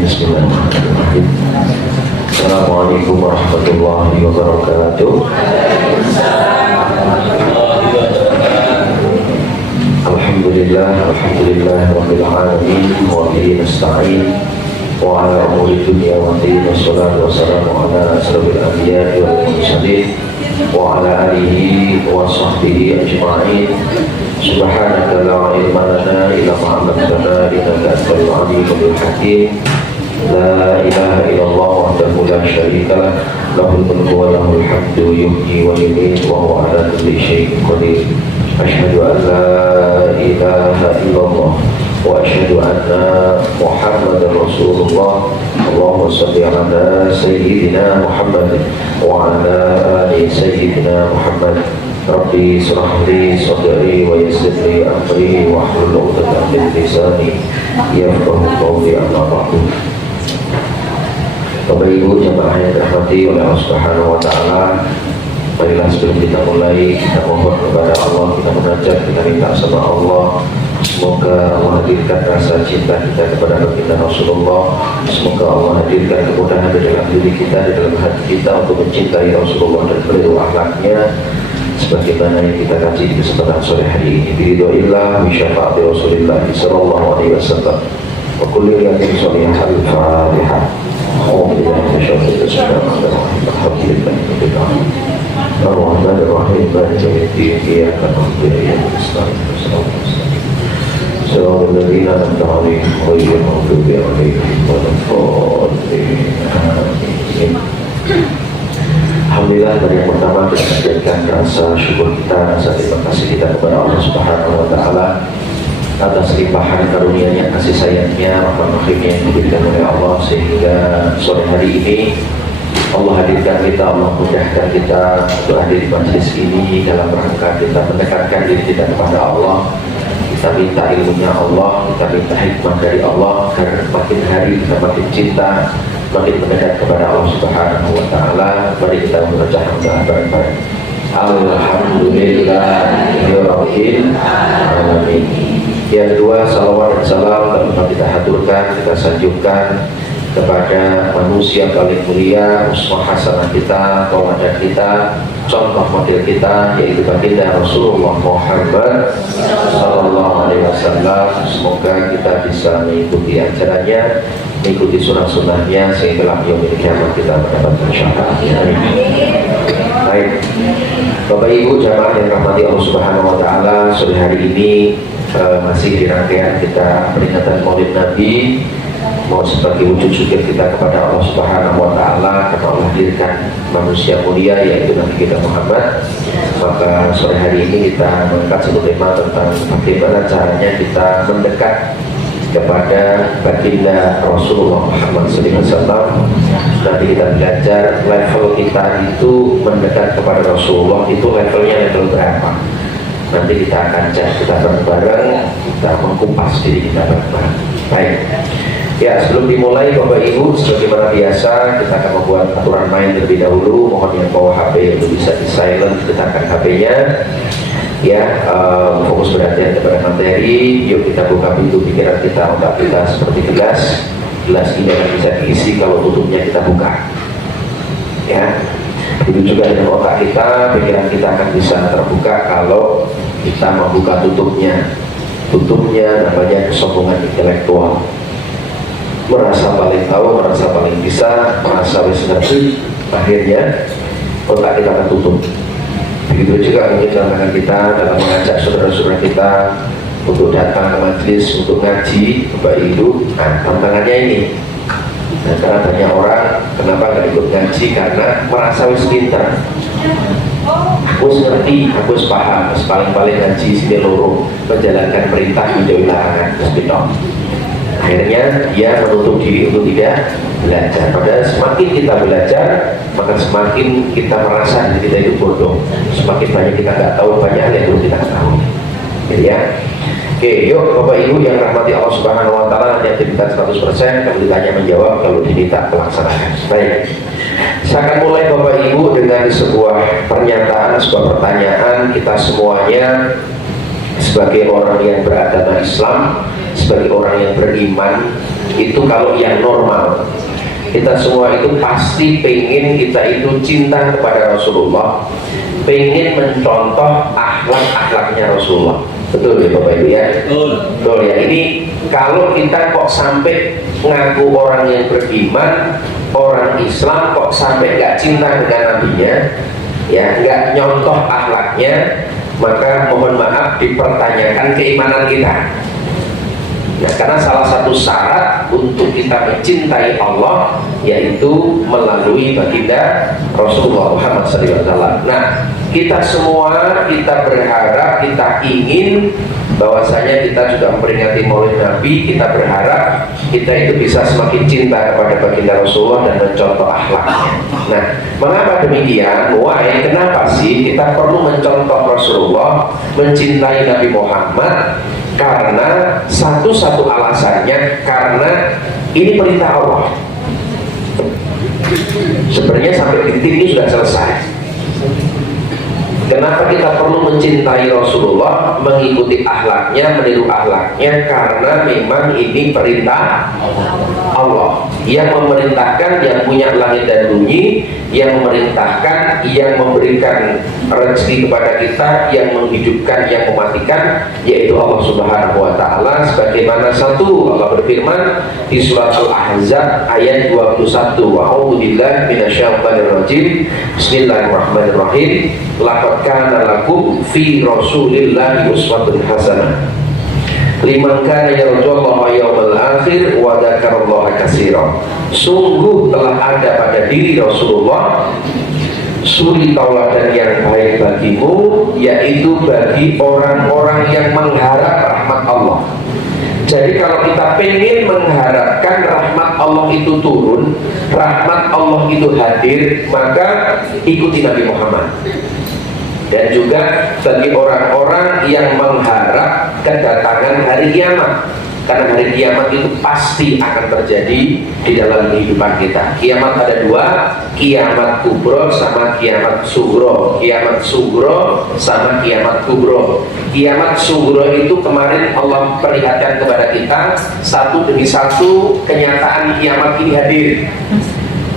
Bismillahirrahmanirrahim. Assalamualaikum warahmatullahi wabarakatuh. Alhamdulillah rabbil alamin wa bihi nasta'in wa ala umuri dunya wa din wassalatu wassalamu ala asrofil anbiya'i wal mursalin wa ala alihi wa sahbihi ajma'in. Subhanaka la ilma lana illa ma 'allamtana innaka antal alimul hakim. La ilaha illallah wahdahu la syarika lah, lahul mulku wa lahul hamdu yuhyi wa yumiitu wa huwa ala kulli syai'in qadir. Asyhadu an la ilaha illallah wa asyhadu anna Muhammadar Rasulullah. Allahumma shalli ala sayyidina Muhammad wa ala ali sayyidina Muhammad. Rabbi shrah li sadri wa yassir li amri wa hlul 'uqdatam min lisani yafqahu qawli. Amma ba'du. Bapak Ibu jemaah yang dirahmati oleh Allah Subhanahu wa taala, marilah sebelum kita mulai kita mohon kepada Allah, kita munajat, kita minta sama Allah semoga Allah hadirkan rasa cinta kita kepada baginda Rasulullah. Semoga Allah hadirkan kemudahan di dalam diri kita, di dalam hati kita untuk mencintai Rasulullah dan meniru akhlaknya sebagaimana yang kita kaji di kesempatan sore hari ini. Biridhoillah wa syafaati Rasulillah sallallahu alaihi wasallam. Wa kulli yakin sholihal Fatihah. Alhamdulillahirrahmanirrahim. Maliki yaumiddin. Iyyaka na'budu wa iyyaka nasta'in. Shiratal ladzina an'amta 'alaihim ghairil maghdubi 'alaihim waladdallin. Amin. Alhamdulillah, dari yang pertama kita panjatkan rasa syukur kita, rasa terima kasih kita kepada Allah Subhanahu wa taala atas limpahan karunia-Nya, kasih sayang-Nya, rahmat-rahimnya yang diberikan oleh Allah sehingga sore hari ini Allah hadirkan kita, Allah mudahkan kita untuk hadir di majelis ini dalam rangka kita mendekatkan diri kita kepada Allah. Kita minta ilmunya Allah, kita minta hikmah dari Allah agar makin hari kita makin cinta, makin mendekat kepada Allah Subhanahu wa taala. Mari kita membaca hamdalah bareng-bareng. Alhamdulillahirabbil alamin. Yang kedua, salawat dan salam dapat kita haturkan, kita sanjungkan kepada manusia paling mulia, uswah hasanah kita, tauladan kita, contoh model kita, yaitu baginda Rasulullah Muhammad sallallahu alaihi wasallam. Semoga kita bisa mengikuti ajarannya, mengikuti sunnah-sunnahnya sehingga yaumil kiamat kita mendapatkan syafaatnya. Baik, Bapak Ibu jamaah yang rahmati Allah Subhanahu wa taala, sore hari ini masih di rangkaian kita peringatan Maulid Nabi, mau sebagai wujud syukur kita kepada Allah Subhanahu wa taala karena Allah hadirkan manusia mulia yaitu Nabi kita Muhammad. Maka sore hari ini kita mengangkat satu tema tentang bagaimana caranya kita mendekat kepada baginda Rasulullah Muhammad sallallahu alaihi wasallam. Nanti kita belajar level kita itu mendekat kepada Rasulullah itu levelnya level berapa. Nanti kita akan cek, kita bareng-bareng, kita mengkupas diri kita bareng-bareng. Baik. Ya, sebelum dimulai Bapak Ibu, sebagaimana biasa kita akan membuat aturan main terlebih dahulu. Mohon yang bawa HP untuk bisa di silent, letakkan HP-nya. Ya, fokus perhatian kepada materi. Yuk kita buka pintu pikiran kita, otak kita seperti gelas. Gelas ini akan bisa diisi kalau tutupnya kita buka. Ya, itu juga dengan otak kita, pikiran kita akan bisa terbuka kalau kita membuka tutupnya. Tutupnya namanya kesombongan intelektual. Merasa paling tahu, merasa paling bisa, merasa wis ngerti, akhirnya otak kita akan tutup. Begitu juga mungkin tantangan kita dalam mengajak saudara-saudara kita untuk datang ke majelis, untuk ngaji, Bapak Ibu. Nah, tantangannya ini. Nah, karena banyak orang kenapa nggak ikut ngaji karena merasa wis pintar, aku ngerti, aku paham, paling-paling ngaji sini loro, menjalankan perintah menjauhi larangan, terus akhirnya dia menutup diri untuk tidak belajar. Padahal semakin kita belajar, maka semakin kita merasa diri kita itu bodoh. Semakin banyak kita nggak tahu, banyak hal yang belum kita tahu. Gitu ya. Oke, yuk Bapak Ibu yang rahmati Allah Subhanahu wa taala, nanti aktivitas 100%, kalau ditanya menjawab, kalau diminta melaksanakan. Baik. Saya akan mulai Bapak Ibu dengan sebuah pernyataan, sebuah pertanyaan. Kita semuanya sebagai orang yang beragama Islam, sebagai orang yang beriman, Itu kalau yang normal. Kita semua itu pasti pengen kita itu cinta kepada Rasulullah, pengen mencontoh akhlak-akhlaknya Rasulullah. Betul ya Bapak Ibu ya? Betul ya. Ini kalau kita kok sampai ngaku orang yang beriman, orang Islam, kok sampai nggak cinta dengan nabinya, ya nggak nyontoh akhlaknya, maka mohon maaf dipertanyakan keimanan kita. Nah, karena salah satu syarat untuk kita mencintai Allah yaitu melalui baginda Rasulullah Muhammad SAW. Nah, kita semua kita berharap, kita ingin bahwasanya kita juga memperingati Maulid Nabi, kita berharap kita itu bisa semakin cinta kepada baginda Rasulullah dan mencontoh akhlaknya. Nah, mengapa demikian? Why? Kenapa sih kita perlu mencontoh Rasulullah, mencintai Nabi Muhammad? Karena satu-satu alasannya karena ini perintah Allah. Sebenarnya sampai titik ini sudah selesai. Kenapa kita perlu mencintai Rasulullah, mengikuti akhlaknya, meniru akhlaknya? Karena memang ini perintah Allah yang memerintahkan, yang punya langit dan bumi, yang memerintahkan, yang memberikan rezeki kepada kita, yang menghidupkan, yang mematikan, yaitu Allah Subhanahu wa Ta'ala. Sebagaimana satu Allah berfirman di surat Al-Ahzab ayat 21, A'udzu billahi minasyaitonir rajim. Bismillahirrahmanirrahim. Laqad kana lakum fi Rasulillahi uswatun hasanah liman kana yarjullaha yawmal akhir wa dzakarallaha katsiran. Sungguh telah ada pada diri Rasulullah suri tauladan yang baik bagimu, yaitu bagi orang-orang yang mengharap rahmat Allah. Jadi kalau kita pengen mengharapkan rahmat Allah itu turun, rahmat Allah itu hadir, maka ikuti Nabi Muhammad. Dan juga bagi orang-orang yang mengharap kedatangan hari kiamat, karena hari kiamat itu pasti akan terjadi di dalam kehidupan kita. Kiamat ada dua, kiamat kubro sama kiamat sugro. Kiamat sugro sama kiamat kubro. Kiamat sugro itu kemarin Allah perlihatkan kepada kita satu demi satu kenyataan kiamat ini hadir.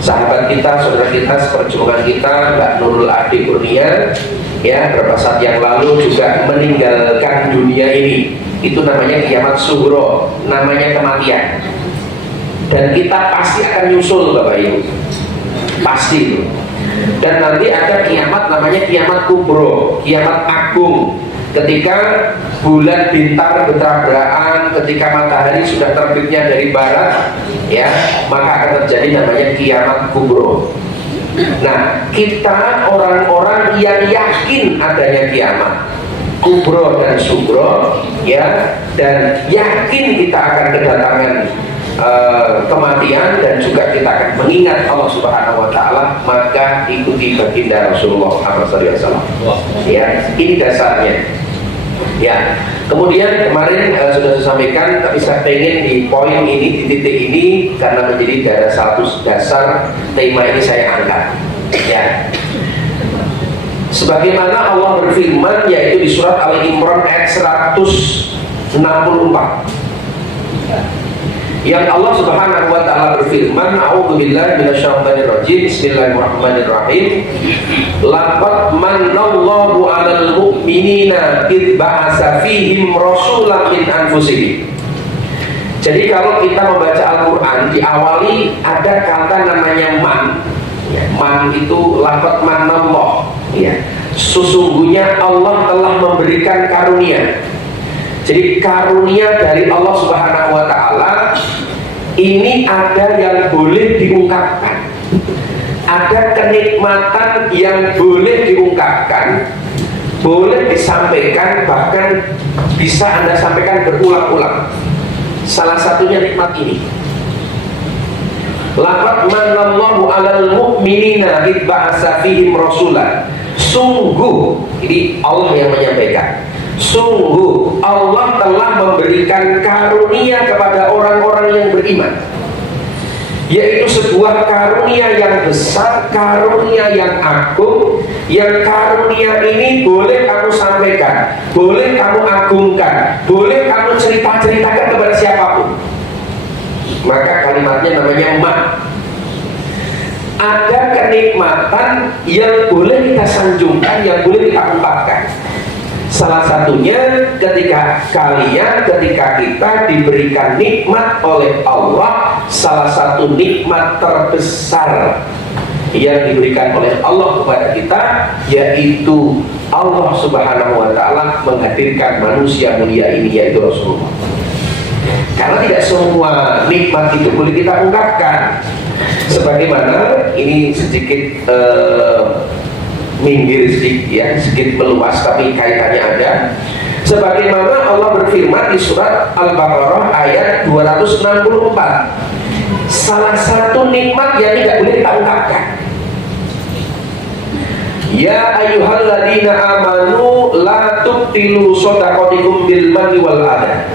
Sahabat kita, saudara kita, seperjuangan kita, Mbak Nurul Adi Kurnia, ya beberapa saat yang lalu juga meninggalkan dunia ini. Itu namanya kiamat sugro, namanya kematian. Dan kita pasti akan nyusul Bapak Ibu, pasti itu. Dan nanti ada kiamat namanya kiamat kubro, kiamat agung. Ketika bulan bintang bertabrakan, ketika matahari sudah terbitnya dari barat, ya, maka akan terjadi namanya kiamat kubro. Nah, kita orang-orang yang yakin adanya kiamat kubro dan sugro, ya, dan yakin kita akan kedatangan kematian, dan juga kita akan mengingat Allah Subhanahu wa Ta'ala, maka ikuti baginda Rasulullah SAW. Ya, ini dasarnya. Ya, kemudian kemarin sudah saya sampaikan, tapi saya pengen di poin ini, di titik ini, karena menjadi satu dasar tema ini saya angkat. Ya, sebagaimana Allah berfirman, yaitu di surat Al-Imran ayat 164, yang Allah Subhanahu wa Ta'ala berfirman, A'udzubillahi minasyaitonir rajim, Bismillahirrahmanirrahim. Laqad manallahu 'alal mu'minina id ba'atsa fihim rasulan min anfusihim. Jadi kalau kita membaca Al-Qur'an, diawali ada kata namanya man. Man itu laqad manallah, ya. Sesungguhnya Allah telah memberikan karunia. Jadi karunia dari Allah Subhanahu wa Ta'ala ini ada yang boleh diungkapkan, ada kenikmatan yang boleh diungkapkan, boleh disampaikan, bahkan bisa Anda sampaikan berulang-ulang. Salah satunya nikmat ini. Laqad manallahu 'alal mu'minina id ba'atsa fihim rasulan. Sungguh, ini Allah yang menyampaikan. Sungguh Allah telah memberikan karunia kepada orang-orang yang beriman, yaitu sebuah karunia yang besar, karunia yang agung, yang karunia ini boleh kamu sampaikan, boleh kamu agungkan, boleh kamu ceritakan kepada siapapun. maka kalimatnya namanya ma. Ada kenikmatan yang boleh kita sanjungkan, yang boleh kita ungkapkan. Salah satunya ketika kita diberikan nikmat oleh Allah, salah satu nikmat terbesar yang diberikan oleh Allah kepada kita, yaitu Allah Subhanahu wa ta'ala menghadirkan manusia mulia ini, yaitu Rasulullah. Karena tidak semua nikmat itu boleh kita ungkapkan. Sebagaimana ini sedikit minggir sedikit ya, sedikit meluas tapi kaitannya ada. Sebagaimana Allah berfirman di surat Al-Baqarah ayat 264, salah satu nikmat yang tidak boleh kita ungkapkan. Ya ayyuhalladzina amanu la tubtilu shadaqatikum bil manni wal adha.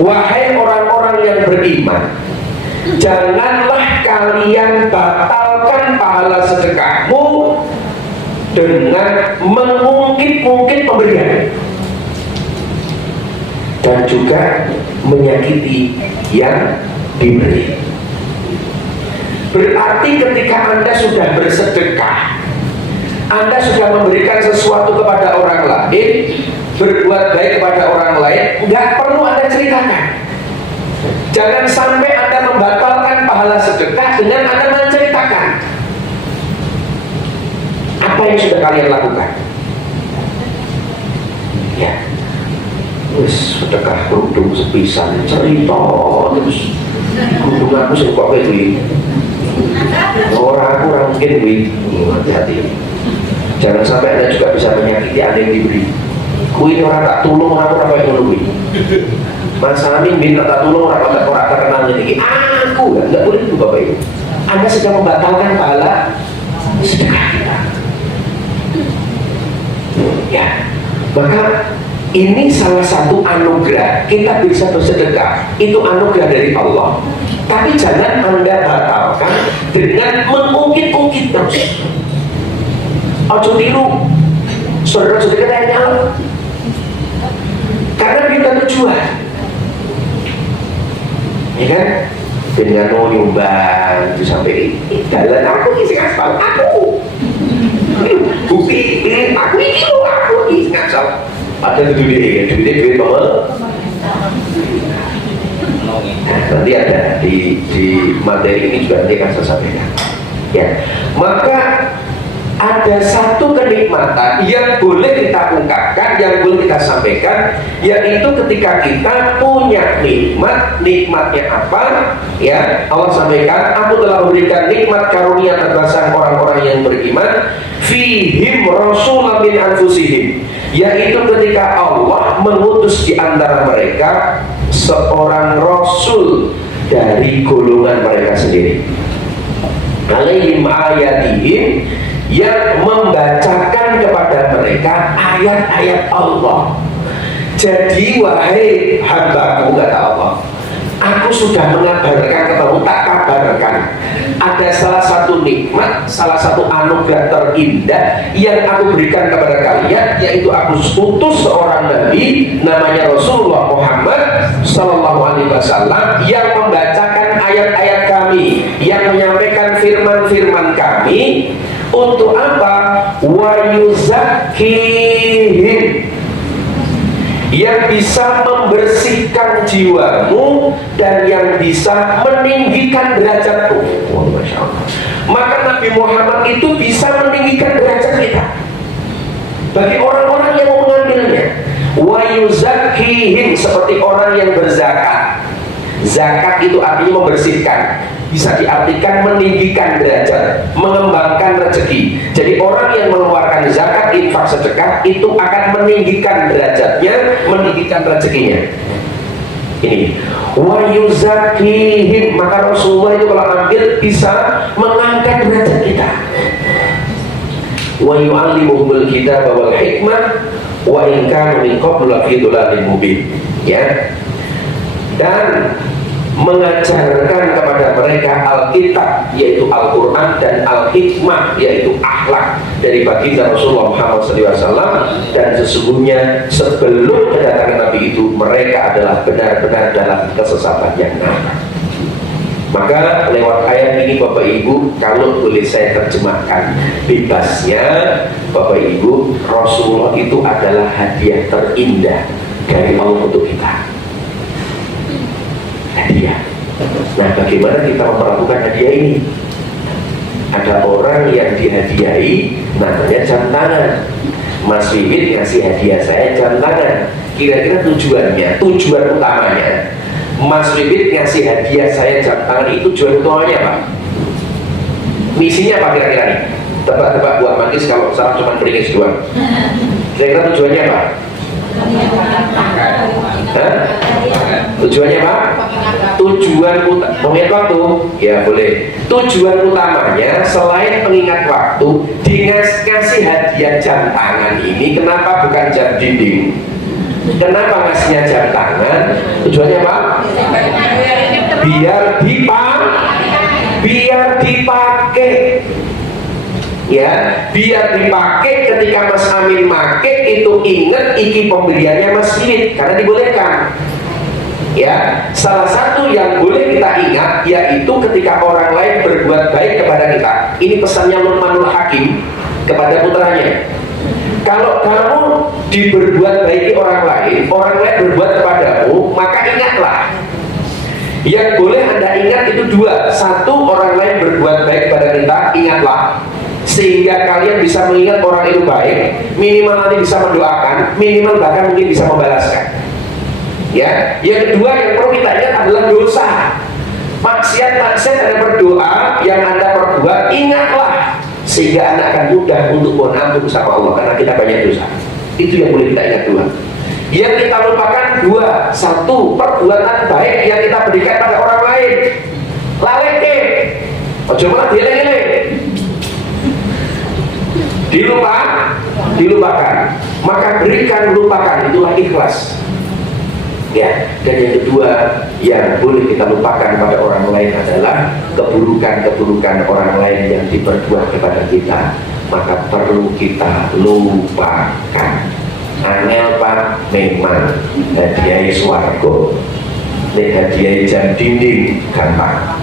Wahai orang-orang yang beriman, janganlah kalian batalkan pahala sedekahmu dengan mengungkit-ungkit pemberian dan juga menyakiti yang diberi. Berarti ketika Anda sudah bersedekah, Anda sudah memberikan sesuatu kepada orang lain, berbuat baik kepada orang lain, nggak perlu Anda ceritakan. Jangan sampai Anda membatalkan pahala sedekah dengan Anda menceritakan apa yang sudah kalian lakukan. Ya, wis sedekah kerudung sepisan cerita terus kerudung aku sih kok kayak gini. Orang mungkin wih, hati-hati. Jangan sampai Anda juga bisa menyakiti ada yang diberi. Kui orang tak tulung orang apa yang nunggu. Mas Amin minta tak tulung orang terkenal ini. Aku nggak boleh itu Bapak Ibu. Anda sedang membatalkan pahala sedekah kita. Ya, maka ini salah satu anugerah. Kita bisa bersedekah, itu anugerah dari Allah. Tapi jangan Anda batalkan dengan mengungkit-ungkit terus. Ojo tiru, saudara-saudara tanya, karena kita tujuan, ya kan? Dengan mau nyumbang itu sampai jalan aku isi aspal aku, bukti aku ini lo aku isi aspal. Ada duit pemel. Nanti ada di materi ini juga nanti akan saya sampaikan. Ya, maka ada satu kenikmatan yang boleh kita ungkapkan, yang boleh kita sampaikan, yaitu ketika kita punya nikmatnya apa? Ya, Allah sampaikan, aku telah memberikan nikmat karunia kepada orang-orang yang beriman, fihim rasulan min anfusihim, yaitu ketika Allah mengutus di antara mereka seorang rasul dari golongan mereka sendiri. Alaihim ayatihim, yang membacakan kepada mereka ayat-ayat Allah. Jadi wahai hambaku, kata Allah, aku sudah mengabarkan kepadamu, tak kabarkan ada salah satu nikmat, salah satu anugerah terindah yang aku berikan kepada kalian, yaitu aku utus seorang nabi namanya Rasulullah Muhammad Sallallahu Alaihi Wasallam yang membacakan ayat-ayat kami, yang menyampaikan firman-firman kami. Untuk apa? Wa yuzakkihim, yang bisa membersihkan jiwamu dan yang bisa meninggikan derajatmu. Oh, Masya Allah. Maka Nabi Muhammad itu bisa meninggikan derajat kita bagi orang-orang yang mau mengambilnya. Wa yuzakkihim, seperti orang yang berzakat. Zakat itu artinya membersihkan, bisa diartikan meninggikan derajat, mengembangkan rezeki. Jadi orang yang mengeluarkan zakat, infak, sedekah itu akan meninggikan derajatnya, meninggikan rezekinya. Ini wa yuzakkihim, maka Rasulullah itu kalau ambil bisa mengangkat derajat kita. Wa yu'allimuhumul kitaba wal hikmah wa in kanu min qablu lafi dhalalin mubin. Ya. Dan mengajarkan kepada mereka Alkitab, yaitu Al-Quran, dan Al-Hikmah, yaitu akhlak dari baginda Rasulullah Muhammad SAW. Dan sesungguhnya sebelum kedatangan Nabi itu mereka adalah benar-benar dalam kesesatan yang nyata. Maka lewat ayat ini Bapak Ibu, kalau boleh saya terjemahkan bebasnya, Bapak Ibu, Rasulullah itu adalah hadiah terindah dari Allah untuk kita. Hadiah. Nah, bagaimana kita memperlakukan hadiah ini? Ada orang yang dihadiahi namanya jam tangan. Mas Wibit ngasih hadiah saya jam tangan. Kira-kira tujuan utamanya Mas Wibit ngasih hadiah saya jam tangan itu tujuan utamanya apa? Misinya apa kira-kira nih? Tebak-tebak buah manggis kalau salah cuma beringis doang. Kira-kira tujuannya apa? Hah? Tujuannya apa? Tujuan mengingat waktu, ya boleh. Tujuan utamanya selain mengingat waktu, ngasih hadiah jam tangan ini, kenapa bukan jam dinding? Kenapa ngasihnya jam tangan? Tujuannya apa? Biar dipakai. Ya, biar dipakai ketika Mas Amin make itu ingat iki pemberiannya Mas Wibit karena dibolehkan. Ya, salah satu yang boleh kita ingat yaitu ketika orang lain berbuat baik kepada kita. Ini pesannya Luqmanul Hakim kepada putranya. Kalau kamu diberbuat baiki orang lain berbuat kepadamu, maka ingatlah. Yang boleh Anda ingat itu dua. Satu, orang lain berbuat baik kepada kita, ingatlah. Sehingga kalian bisa mengingat orang itu baik, minimal nanti bisa mendoakan, minimal bahkan mungkin bisa membalaskan. Ya, yang kedua yang perlu kita ingat adalah dosa. Maksiat Anda berdoa, yang Anda perbuat, ingatlah. Sehingga Anda akan mudah untuk mohon ampun sama Allah karena kita banyak dosa. Itu yang boleh kita ingat dua. Yang kita lupakan dua. Satu, perbuatan baik yang kita berikan pada orang lain. Laleke, ojo malah dilele. Dilupakan. Maka berikan, lupakan, itulah ikhlas. Ya, dan yang kedua yang boleh kita lupakan pada orang lain adalah keburukan-keburukan orang lain yang diperbuat kepada kita, maka perlu kita lupakan. Angel Pak memang hadiah swargo, nek hadiah jam dinding gampang.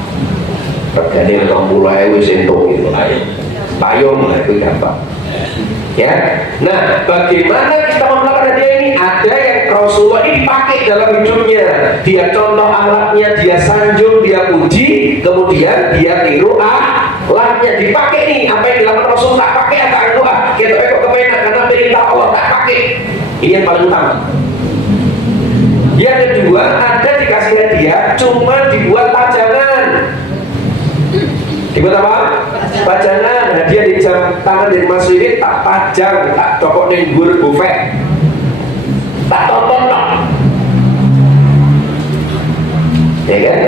Regane 20.000 sentuh gitu. Payung lah itu gampang. Ya, nah bagaimana kita melakukan hadiah ini? Ada yang Rasulullah ini dipakai dalam hidupnya. Dia contoh alatnya, dia sanjung, dia puji, kemudian dia tiru alatnya dipakai nih. Apa yang dilakukan Rasul tak pakai agak doa. Kita kok kepenak karena perintah Allah tak pakai. Ini yang paling utama. Yang kedua, ada dikasih hadiah cuma dibuat pajangan. Dibuat apa? Pajangan. Hadiah di jam tangan dari Mas Wibit tak pajang, tak cokok nengbur buffet, tak tonton tak. Ya kan?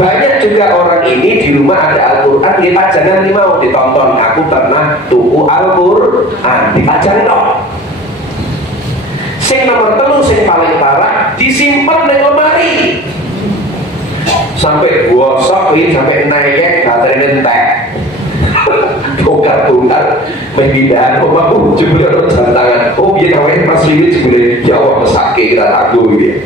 Banyak juga orang ini di rumah ada Al-Quran, di pajangan ini mau ditonton. Aku pernah tuku Al-Quran dipajang dong. Sing nomor telu, sing paling parah, disimpan di lemari sampai gosok ini, sampai naik baterai entek. Bongkar-bongkar pindahan omahku jebule ono jam tangan. Oh piye awake Mas Wibit jebule ya Allah mesake kita tanggo iki.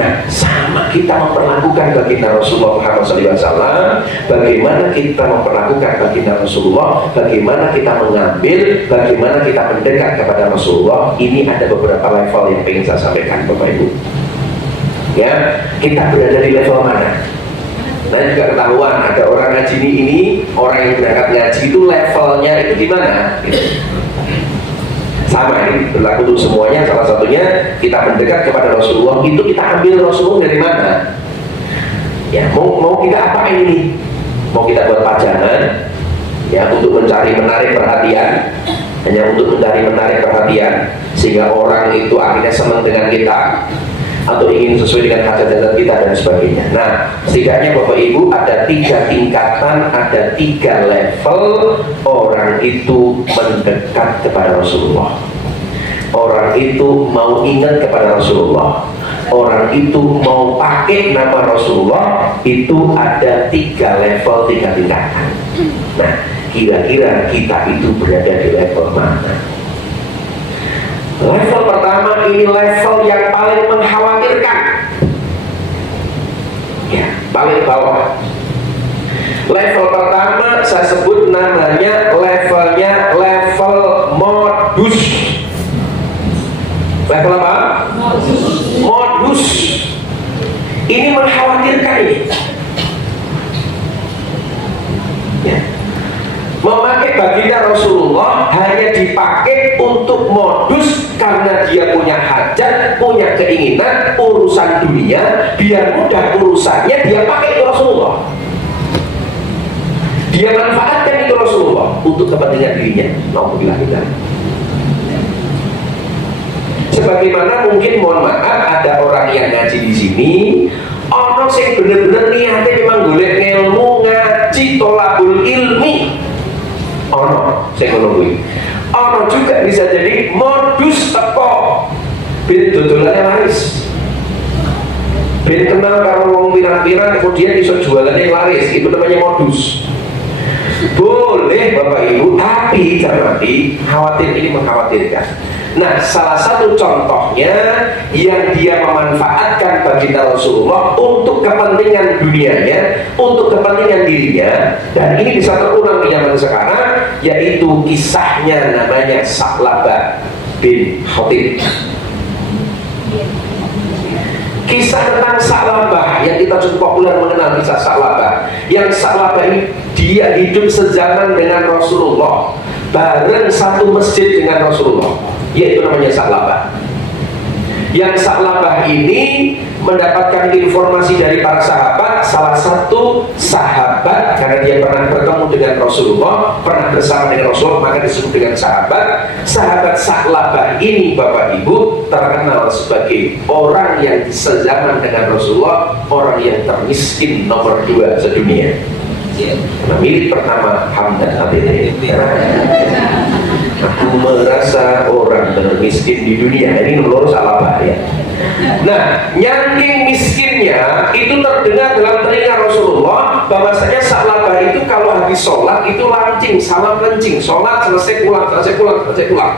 Nah, sama kita memperlakukan baginda Rasulullah Muhammad SAW. Bagaimana kita memperlakukan baginda Rasulullah, bagaimana kita mengambil, bagaimana kita mendekat kepada Rasulullah. Ini ada beberapa level yang ingin saya sampaikan Bapak Ibu. Ya, kita berada di level mana? Nah juga ketahuan ada orang ngaji ini orang yang berangkat ngaji itu levelnya itu di mana? Sama ini berlaku untuk semuanya. Salah satunya kita mendekat kepada Rasulullah itu kita ambil Rasulullah dari mana? Ya mau kita apa ini? Mau kita buat pajangan? Ya untuk menarik perhatian, hanya untuk menarik perhatian sehingga orang itu akhirnya senang dengan kita, atau ingin sesuai dengan hajat kita dan sebagainya. Nah, setidaknya Bapak Ibu ada 3 tingkatan, ada 3 level orang itu mendekat kepada Rasulullah. Orang itu mau ingat kepada Rasulullah. Orang itu mau pakai nama Rasulullah. Itu ada 3 level, 3 tingkatan. Nah, kira-kira kita itu berada di level mana? Level pertama ini level yang paling mengkhawatirkan. Ya, paling bawah. Level pertama saya sebut namanya levelnya level modus. Level apa? Modus. Ini mengkhawatirkan ini. Ya. Memakai baginda Rasulullah hanya dipakai untuk modus karena dia punya hajat, punya keinginan, urusan dunia, biar mudah urusannya dia pakai itu Rasulullah. Dia manfaatkan itu Rasulullah untuk kepentingan dirinya. Alhamdulillah. Sebagaimana mungkin mohon maaf ada orang yang ngaji di sini, orang yang bener-bener niatnya memang golek ilmu, ngaji tolabul ilmi. Saya ngomong ono juga bisa jadi modus teko bin dodolannya laris, bin kenal karo wong pirang-pirang kemudian bisa jualannya laris, itu namanya modus. Boleh Bapak Ibu, tapi cermati, khawatir ini mengkhawatirkan. Nah, salah satu contohnya yang dia memanfaatkan baginda Rasulullah untuk kepentingan dunianya, untuk kepentingan dirinya, dan ini bisa terulang di zaman sekarang, yaitu kisahnya namanya Sa'labah bin Khatib. Kisah tentang Sa'labah yang kita cukup populer mengenal kisah Sa'labah. Yang Sa'labah ini dia hidup sejaman dengan Rasulullah, bareng satu masjid dengan Rasulullah, yaitu namanya Sa'labah. Yang Sa'labah ini mendapatkan informasi dari para sahabat. Salah satu sahabat, karena dia pernah bertemu dengan Rasulullah, pernah bersama dengan Rasulullah, maka disebut dengan sahabat. Sahabat Sa'labah ini Bapak Ibu terkenal sebagai orang yang sezaman dengan Rasulullah, orang yang termiskin nomor 2 sedunia. Nah, milik pertama Hamdan ABD. Aku merasa orang termiskin di dunia. Ini nomor Sa'labah ya. Nah, nyangking miskinnya itu terdengar dalam telinga Rasulullah bahwasanya Sa'labah itu kalau habis sholat itu lancing, salam kencing, sholat selesai pulang.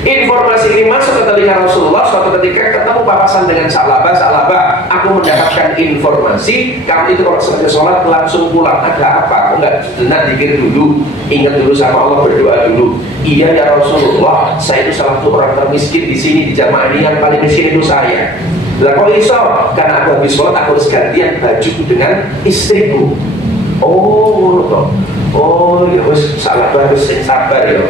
Informasi ini masuk ke telinga Rasulullah. Suatu ketika ketemu papasan dengan Sa'labah, aku mendapatkan informasi kamu itu kalau selesai sholat langsung pulang. Ada apa? Aku enggak sejenak dikir dulu, ingat dulu sama Allah, berdoa dulu. Iya ya Rasulullah, saya itu salah satu orang termiskin di sini, di jamaah ini yang paling miskin itu saya. Lah kok iso? Karena aku habis sholat aku harus gantian baju dengan istriku. Oh ya wis Sa'labah harus sabar ya.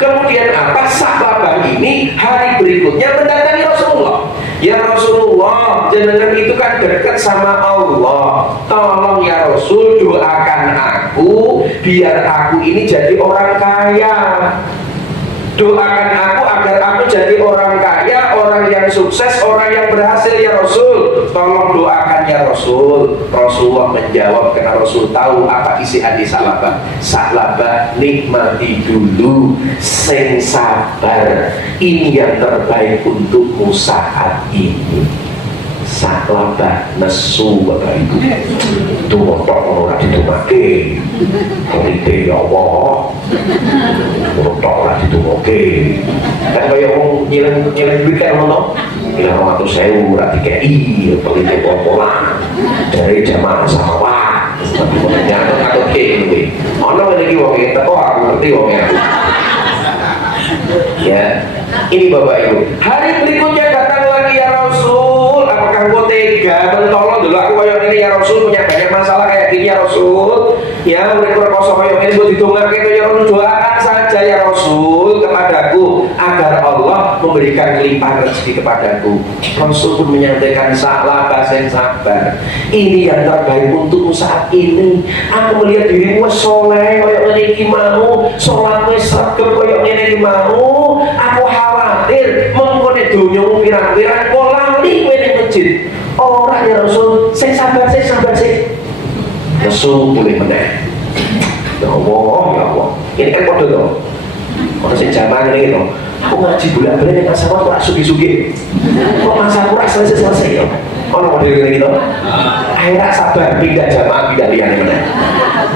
Kemudian apa? Sa'labah ini hari berikutnya mendatangi Rasulullah. Ya Rasulullah, jenengan itu kan dekat sama Allah. Tolong ya Rasul, doakan aku biar aku ini jadi orang kaya. Doakan aku agar aku jadi orang kaya, orang yang sukses, orang yang berhasil ya Rasul. Tolong doakan ya Rasul. Rasulullah menjawab karena Rasul tahu apa isi hati Sa'labah. Sa'labah, nikmati dulu, sing sabar. Ini yang terbaik untukmu saat ini. Sa'labah nesu Bapak Ibu. Tumotok ora ditumake. Politik ya Allah. Tumotok ora ditumake. Kan kaya wong nyileng duit kan ngono. Ila 200.000 ora dikei, politik pola. Dari jamaah sama tapi nyatut katutke kuwi. Ono iki wong teko aku ngerti wong ya. Ini Bapak Ibu. Hari berikutnya datang lagi ya Rasul. Apakah engkau tega mentolong dulu aku kayak ini ya Rasul, punya banyak masalah kayak gini ya Rasul. Ya mereka kosong kayak ini buat didongak itu ya Rasul, doakan saja ya Rasul kepadaku agar Allah memberikan limpahan rezeki kepadaku. Rasul pun menyampaikan Sa'labah yang sabar. Ini yang terbaik untukmu saat ini. Aku melihat dirimu soleh kayak ini mau, sholatmu sergap kayak ini mau. Aku khawatir mengkone dunyamu pirang-pirang kok lali kowe ning masjid. Ora ya Rasul, sing sabar sih. Rasul boleh meneh. Ya Allah. Ini kan kode to. Ono sing jaman ngene to. Aku ngaji bulan-bulan nek sama kok sugi-sugi. Kok masa ora selesai ya. Ono model ngene iki to. Akhirnya sabar pindah jamaah pindah liyane meneh.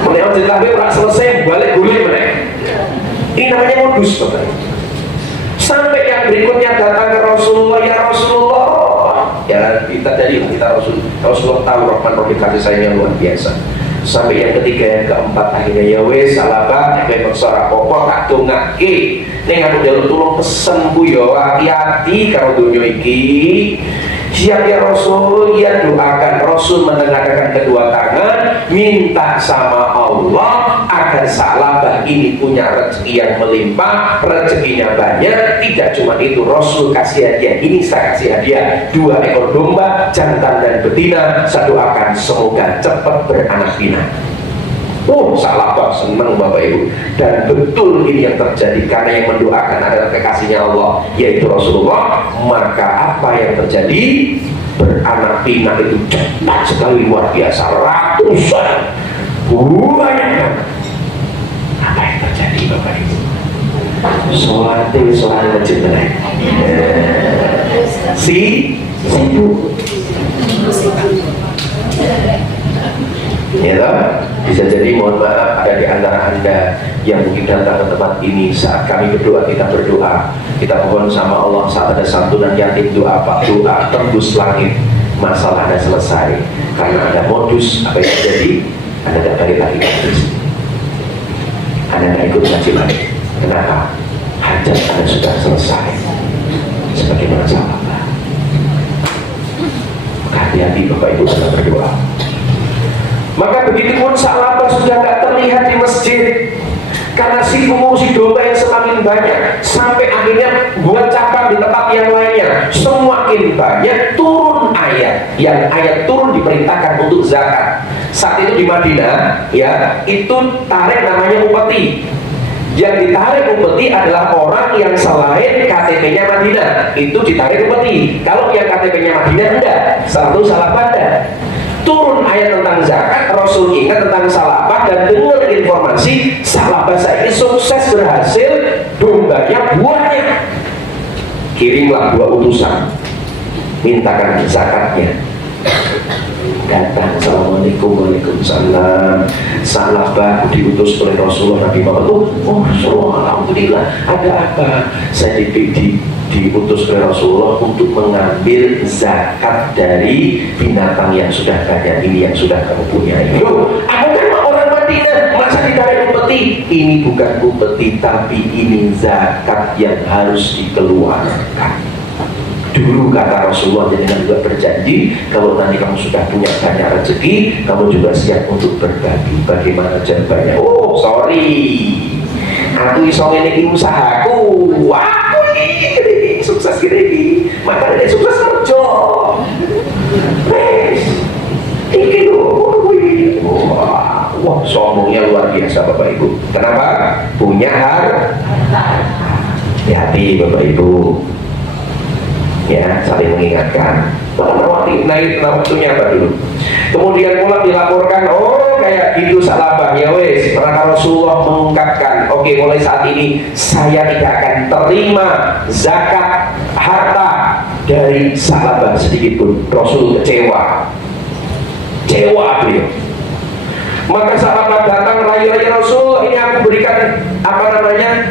Mulai ono ditambah ora selesai balik boleh meneh. Ini namanya modus Bapak. Sampai yang berikutnya datang ke Rasulullah, ya Rasulullah. Ya kita Rasulullah tahu Rahman Rahim kasih sayang yang luar biasa. sampai yang ketiga, yang keempat, akhirnya ya wes salabah nek perkara apa tak dongake ning aku njaluk tulung pesenku ya hati-hati karo donya iki. Siap ya Rasul, ya doakan. Rasul menengadahkan kedua tangan, minta sama Allah agar salabah ini punya rezeki yang melimpah, rezekinya banyak. Tidak cuma itu, Rasul kasih hadiah. Ini saya kasih hadiah 2 ekor domba, jantan dan betina. Saya doakan semoga cepat beranak pinak. Salabah senang Bapak Ibu, dan betul ini yang terjadi karena yang mendoakan adalah kekasihnya Allah, yaitu Rasulullah. Maka apa yang terjadi? Beranak pinak itu cepat sekali, luar biasa, ratusan, banyak. Apa yang terjadi Bapak Ibu? Sholat masjid lain. Sibuk. Ya, bisa jadi mohon maaf ada di antara Anda yang mungkin datang ke tempat ini saat kami berdoa, kita berdoa, kita mohon sama Allah saat ada santunan yatim doa, Pak, doa tembus langit, masalah Anda selesai. Karena ada modus, apa yang terjadi? Anda tidak balik lagi ke Kristen, Anda tidak ikut ngaji lagi. Kenapa? Hajat Anda sudah selesai sebagaimana sahabat. Hati-hati Bapak Ibu Anda berdoa. Maka begitu pun salabah sudah tidak terlihat di masjid karena si domba yang semakin banyak, sampai akhirnya buat cabang di tempat yang lainnya semakin banyak. Turun ayat, yang ayat turun diperintahkan untuk zakat. Saat itu di Madinah, ya, itu tarik namanya upeti. Yang ditarik upeti adalah orang yang selain KTP-nya Madinah, itu ditarik upeti. Kalau yang KTP-nya Madinah enggak, satu salah pada. Turun ayat tentang zakat, Rasul ingat tentang salabah dan dengar informasi salabah saya ini sukses, berhasil, dombanya banyak. Kirimlah 2 utusan, mintakan zakatnya. Datang, assalamualaikum, waalaikumsalam. Salabah diutus oleh Rasulullah Nabi Muhammad. Rasulullah, alhamdulillah. Ada apa? Saya diutus oleh Rasulullah untuk mengambil zakat dari binatang yang sudah banyak ini, yang sudah kamu punyai. Loh, aku kan orang Madinah, masa ditarik upeti? Ini bukan upeti, tapi ini zakat yang harus dikeluarkan. Dulu kata Rasulullah, jadi juga berjanji kalau nanti kamu sudah punya banyak rezeki, kamu juga siap untuk berbagi. Bagaimana jawabannya? Sorry, aku iso ngene usahaku. Aku ini sukses gini, maka ada sukses kerja. Iki lho, wah, sombongnya luar biasa Bapak Ibu. Kenapa? Punya harta. Hati-hati Bapak Ibu. Ya, saling mengingatkan. Naik waktunya apa dulu? Kemudian pula dilaporkan, kayak gitu salabah ya wes. Maka Rasulullah mengungkapkan, oke, mulai saat ini saya tidak akan terima zakat harta dari salabah sedikit pun. Rasul kecewa beliau. Maka sahabat datang, rayu-rayu Rasul, ini aku berikan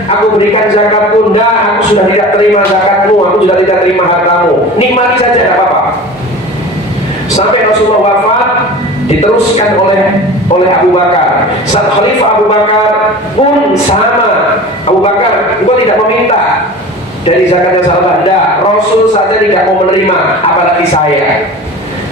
aku berikan zakat bunda, aku sudah tidak terima zakatmu, aku sudah tidak terima hartamu, nikmati saja, tidak apa-apa. Sampai Rasulullah wafat, diteruskan oleh Abu Bakar. Saat Khalifah Abu Bakar pun sama. Abu Bakar, engkau tidak meminta dari zakatnya sahabat, tidak, Rasul saja tidak mau menerima, apalagi saya.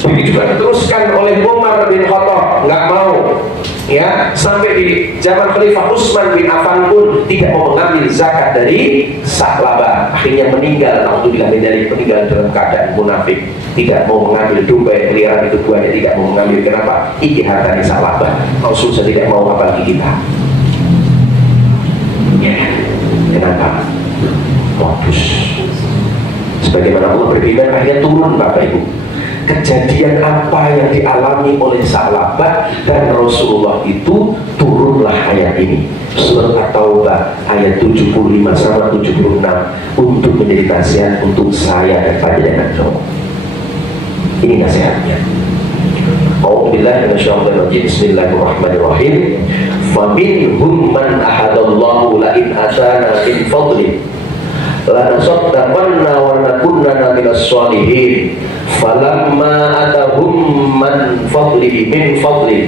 Begitu juga diteruskan oleh Umar bin Khattab, nggak mau. Ya, sampai di zaman Khalifah Utsman bin Affan pun tidak mau mengambil zakat dari salabah. Akhirnya meninggal dalam keadaan munafik, tidak mau mengambil domba yang keliaran itu buahnya, tidak mau mengambil. Kenapa? Iki hartanya salabah. Rasul saya tidak mau, apalagi kita. Ya, kenapa? Modus. Sebagaimana Allah berfirman, akhirnya turun Bapak Ibu. Kejadian apa yang dialami oleh salabah dan Rasulullah itu, turunlah ayat ini, surat At-Taubah ayat 75 sama 76, untuk menjadi nasihat untuk saya dan panjenengan semua. Ini nasihatnya. A'udzubillahi minasyaitonir rajim. Bismillahirrahmanirrahim. Faminhum man ahadallahu la in atana min fadli la nasaddaqanna wa nakunna minas sholihin falamma atahum min fadli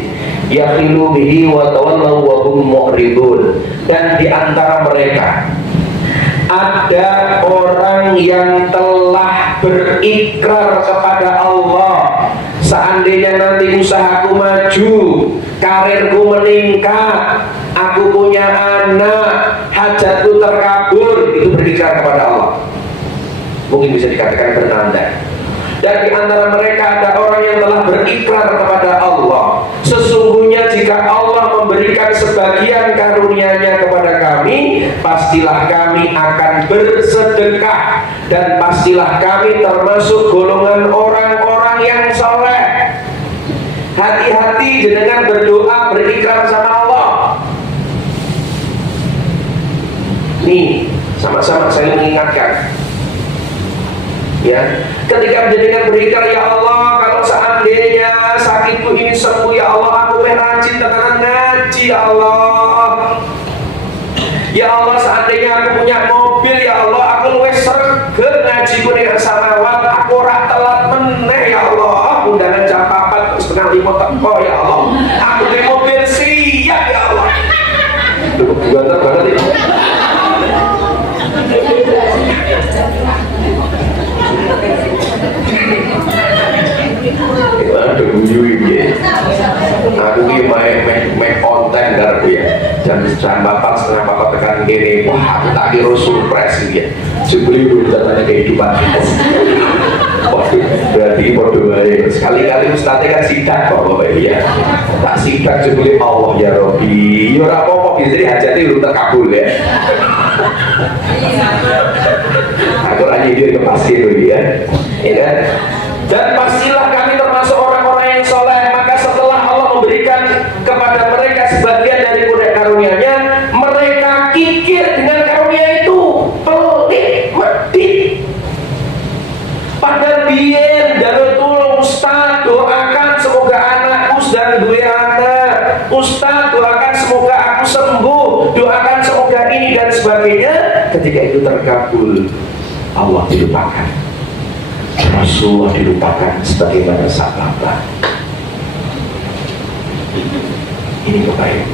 yakhilu bihi wa tawallaw wa hum mu'ridun. Dan di antara mereka ada orang yang telah berikrar kepada Allah, seandainya nanti usahaku maju, karirku meningkat, aku punya anak, hajatku terkabul, itu berikrar kepada Allah. Mungkin bisa dikatakan bertanda. Dan di antara mereka ada orang yang telah berikrar kepada Allah, sesungguhnya jika Allah memberikan sebagian karunia-Nya kepada kami, pastilah kami akan bersedekah, dan pastilah kami termasuk golongan orang-orang yang soleh. Hati-hati dengan berdoa berikrar sama Allah. Nih, sama-sama saya mengingatkan. Ya, ketika menjadikan berikrar, ya Allah, kalau seandainya sakitku ini sembuh, ya Allah, aku rajin tenanan ngaji, ya Allah. Ya Allah, seandainya aku punya mobil, ya Allah, aku luwes sregep ngajiku ning samawat, aku ora telat meneh, ya Allah. Undangan jam 4:30 teko, ya Allah. Aku di mobil siap, ya Allah. Bukan banget itu. Aduh, guyu ini. Aku ini main konten dari ya. Jam 4:30 tekan gini. Wah, aku tak kira surprise ya. Sebeli urutannya kehidupan kita. Waduh, berarti berdoa ya. Sekali-kali ustadznya kan sidak kok Bapak ya. Tak sidak sebeli Allah ya Rabbi. Ya apa-apa bisa dihajati udah terkabul ya. Aku lagi dia pasti dulu ya. Ya kan? Dan pastilah kami termasuk orang-orang yang soleh. Maka setelah Allah memberikan kepada mereka sebagian dari karunia-Nya, mereka kikir dengan karunia itu, pelit, medit. Padahal biyen jalur tulung Ustaz, doakan semoga anakku sedang duwe anak. Ustaz, doakan semoga aku sembuh. Doakan semoga ini dan sebagainya. Ketika itu terkabul, Allah dilupakan, Rasulullah dilupakan sebagaimana sahabat. Ini kebaikan.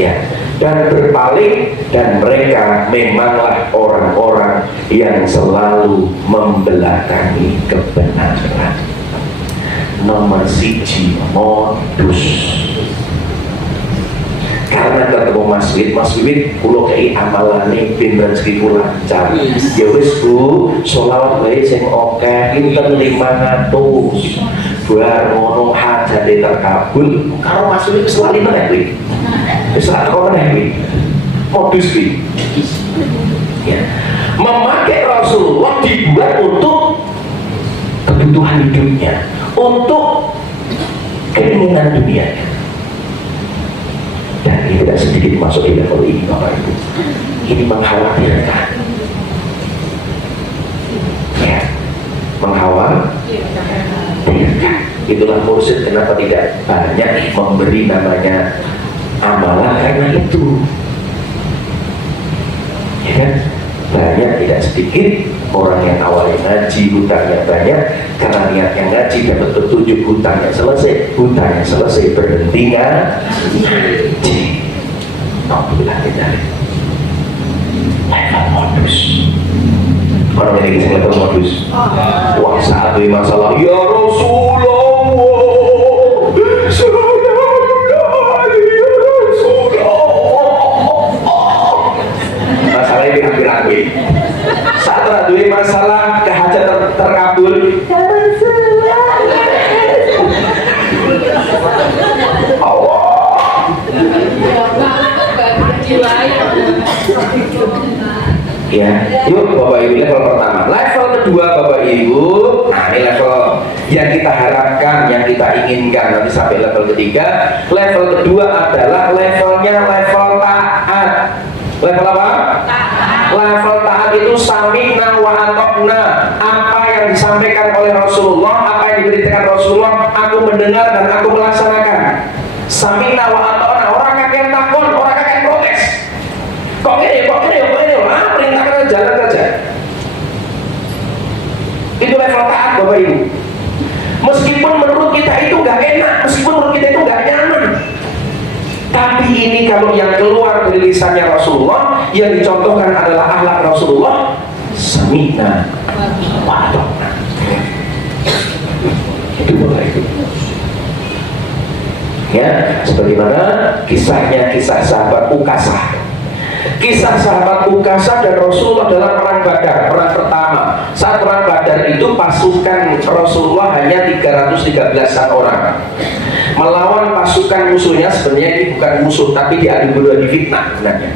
Ya, dan berpaling, dan mereka memanglah orang-orang yang selalu membelakangi kebenaran. Nomor 1 modus. Karena ketemu Mas Wid, kulo kei amalane ben rezekiku lancar. Ya wis Bu, sholawat wae sing akeh pinten 500. Bar ngono hajate terkabul, karo Mas Wid wis lali meneh kuwi. Wis lali kok meneh kuwi. Modus kuwi. Ya. Memakai Rasulullah dibuat untuk kebutuhan hidupnya, untuk keinginan dunianya. Dan ini tidak sedikit masuk di level ini Bapak Ibu. Ini mengkhawatirkan. Ya, mengkhawatirkan. Itulah mursyid kenapa tidak banyak memberi namanya amalan karena itu. Ya kan? Banyak tidak sedikit orang yang awalnya ngaji, hutangnya banyak, karena niatnya ngaji dapat petunjuk, hutangnya selesai, berhenti ngaji. Alhamdulillah kita level modus. Orang yang ingin level modus, wah saat ini masalah ya Rasulullah, masalah ini hampir-hampir. Saat ada masalah kehajat terkabul, ya, yuk Bapak Ibu, level pertama. Level kedua Bapak Ibu, nah ini level yang kita harapkan, yang kita inginkan. Nanti sampai level ketiga. Level kedua adalah levelnya level taat. Level apa? Level taat itu sami'na wa ata'na. Apa yang disampaikan oleh Rasulullah, apa yang diberitakan Rasulullah, aku mendengar dan aku melaksanakan. Sami'na wa ata'na. Orang kakek takut, orang kakek protes. Kok ini, perintahkan jalan saja. Itu level taat Bapak Ibu. Meskipun menurut kita itu gak enak, meskipun menurut kita itu gak nyaman, ini kalau yang keluar dari lisannya Rasulullah yang dicontohkan adalah akhlak Rasulullah, sami'na wa ata'na. Itu boleh. Ya, sebagaimana kisah sahabat Ukasah. Kisah sahabat Ukasah dan Rasulullah dalam perang Badar, perang pertama. Saat perang Badar itu pasukan Rasulullah hanya 313 orang melawan pasukan musuhnya. Sebenarnya ini bukan musuh, tapi diadu berdua, difitnah sebenarnya.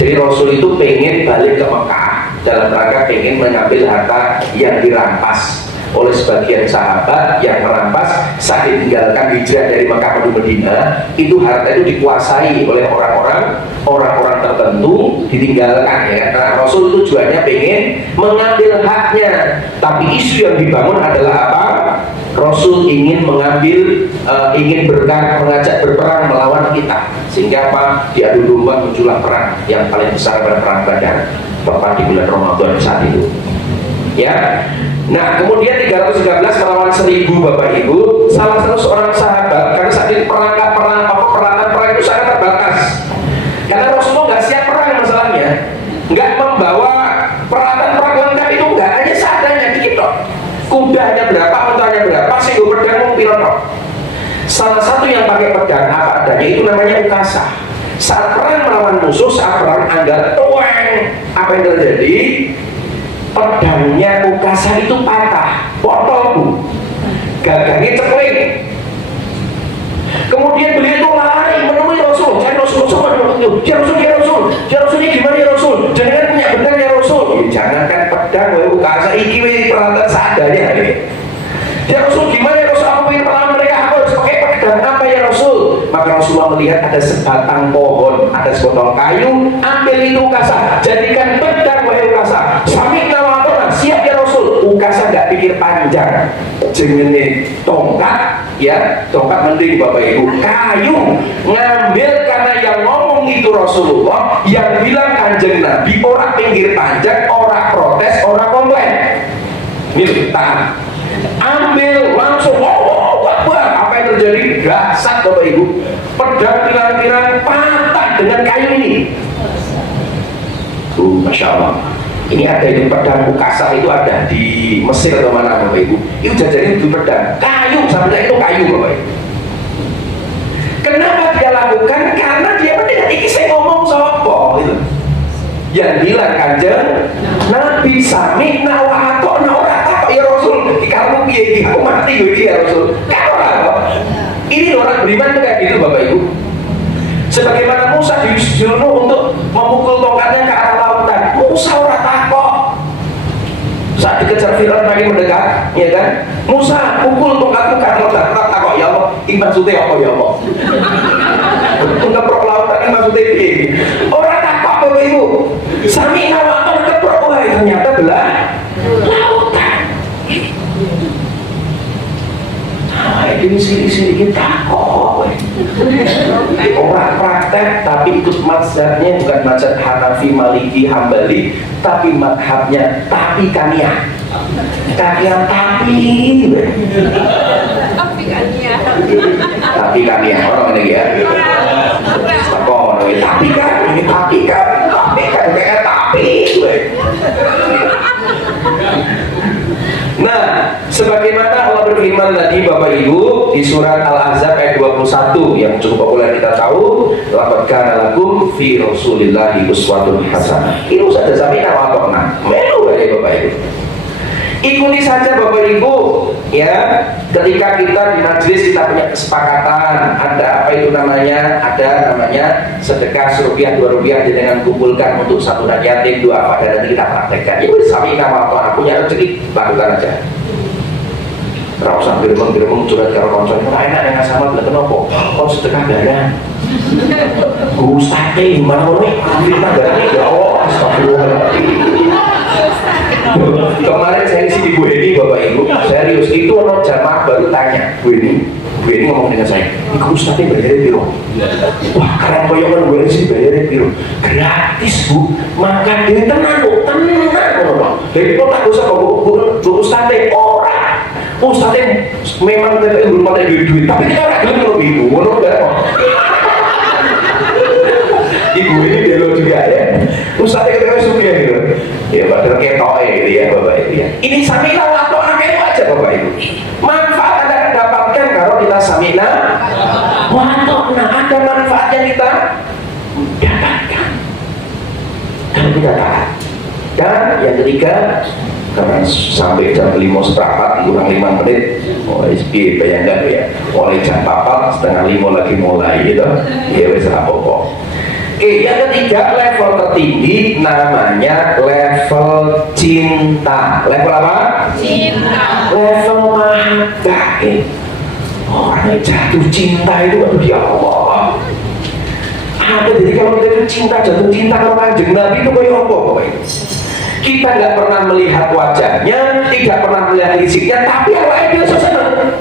Jadi Rasul itu pengen balik ke Mekah dalam rangka pengen mengambil harta yang dirampas oleh sebagian sahabat yang merampas saat ditinggalkan hijrah dari Mekah menuju Madinah. Itu harta itu dikuasai oleh orang-orang tertentu, ditinggalkan, ya kan? Karena Rasul tujuannya pengen mengambil haknya, tapi isu yang dibangun adalah apa? Rasul ingin mengambil, ingin mengajak berperang melawan kita, sehingga apa? Diadu domba, muncullah perang yang paling besar pada perang Badar, tepat di bulan Ramadan saat itu. Ya, nah kemudian 313 melawan 1000 Bapak Ibu. Salah satu seorang sahabat, karena saat itu peralatan perang itu sangat terbatas, karena Rasulullah nggak siap perang masalahnya, nggak membawa peralatan perang lengkap itu, nggak, hanya seadanya dikit dok. Kudanya berapa, untanya berapa, sehingga pedang pilot dok. Salah satu yang pakai pedang apa adanya itu namanya Ukasah. Saat perang melawan musuh, saat perang anggar tuang, apa yang terjadi? Pedangnya Ukasah itu patah, botol bu, gagangnya cekling. Kemudian beliau itu lari menemui Rasul, cari Rasul, ya Rasul ini gimana ya Rasul? Jangan punya pedang ya Rasul. Ya, jangankan pedang, Ukasah ini peralatan seadanya. Ya Rasul gimana ya Rasul? Aku ingin melawan mereka, aku harus pakai pedang apa ya Rasul? Maka Rasulullah melihat ada sebatang pohon, ada sebotol kayu, ambil itu Ukasah, jadikan pedang wahai Ukasah. Sami'na wa ata'na, siap ya Rasul. Ukasah nggak pikir panjang, jenenge tongkat, ya tongkat mending Bapak Ibu, kayu ngambil, karena yang ngomong itu Rasulullah, yang bilang Kanjeng Nabi, orang pinggir panjang, orang protes, orang komplain. Ini tahan, ambil langsung, apa yang terjadi? Dahsyat Bapak Ibu, pedang pirang-pirang patah dengan kayu ini. Masya Allah. Ini ada di pedang Ukasah itu ada di Mesir atau mana Bapak Ibu? Itu jajarin di pedang kayu, sampai itu kayu Bapak Ibu. Kenapa dia lakukan? Karena dia tidak ingin saya ngomong sopo gitu. Yang bilang Kanjeng Nabi, sami'na wa ata'na, ora takok ya Rasul. Kamu piye iki? Aku mati yo iki ya Rasul. Kalau ini orang beriman itu kayak gitu Bapak Ibu. Sebagaimana Musa disuruh untuk memukul tongkatnya ke arah lautan, Musa ora takok. Saat dikejar Firaun makin mendekat, ya kan? Musa pukul tongkatmu ke arah lautan, ora takok ya Allah. Iki maksudnya apa ya Allah? Ngeprok lautan ini maksudnya piye? Ora takok Bapak Ibu. Sami'na wa ata'na, keprok wae, ternyata belah lautan. Ini sini takok. Orang praktek tapi ikut mazhabnya, bukan mazhab Hanafi, Maliki, Hambali, tapi mazhabnya tapi kania. Kania tapi kania orang ini ya. Tapi kan kayak tapi. Nah, sebagaimana Allah berfirman tadi Bapak Ibu di surat Al-Ahzab ayat 21 yang cukup populer kita tahu, laqad kana lakum fi Rasulillahi uswatun hasanah. Itu saja sami'na wa ata'na. Melu ya Bapak Ibu. Ikuti saja Bapak Ibu, ya. Ketika kita di majelis kita punya kesepakatan, ada apa itu namanya? Ada namanya sedekah Rp1, Rp2 dengan kumpulkan untuk santunan yatim, dua apa, dan nanti kita praktekkan. Ya sami'na wa ata'na, punya rezeki lakukan aja. Ora usah geremeng curhat karo kanca, ora enak yang sama lha kenapa? Kok sedekah darah. Gustate gimana wae? Kita darah ya Allah, astagfirullahaladzim. Kemarin saya isi di Bu Eni Bapak Ibu, serius itu ono jamaah baru tanya Bu Eni ngomong dengan saya, ini Ustadz bayarnya piro? Wah keren koyokan Bu Eni sih bayarnya piro? Gratis Bu, makan dia tenang Bu, tenang. Jadi kok tak usah Bu Ustadz orang Ustadz memang TPU belum pakai duit, tapi kita orang belum begitu, menurut ibu ini delo juga ya. Ustadz kita suka gitu. Ya padahal ketok gitu ya Bapak Ibu ya. Ini samina atau anak aja Bapak Ibu. Manfaat Anda dapatkan kalau kita samina atau ada manfaat yang kita dapatkan kalau kita taat. Dan yang ketiga, karena sampai jam 5:15 kurang 5 menit, SB bayangkan ya, mulai jam 4 setengah 5 lagi mulai gitu, ya wes apa-apa. Oke, yang ketiga level tertinggi namanya level cinta. Level apa? Cinta. Level mahabbah. Orang yang jatuh cinta itu, aduh ya Allah. Ada jadi kalau kita cinta, jatuh cinta ke Kanjeng Nabi itu kayak apa pokoknya? Kita nggak pernah melihat wajahnya, tidak pernah melihat fisiknya, tapi awalnya dia seneng.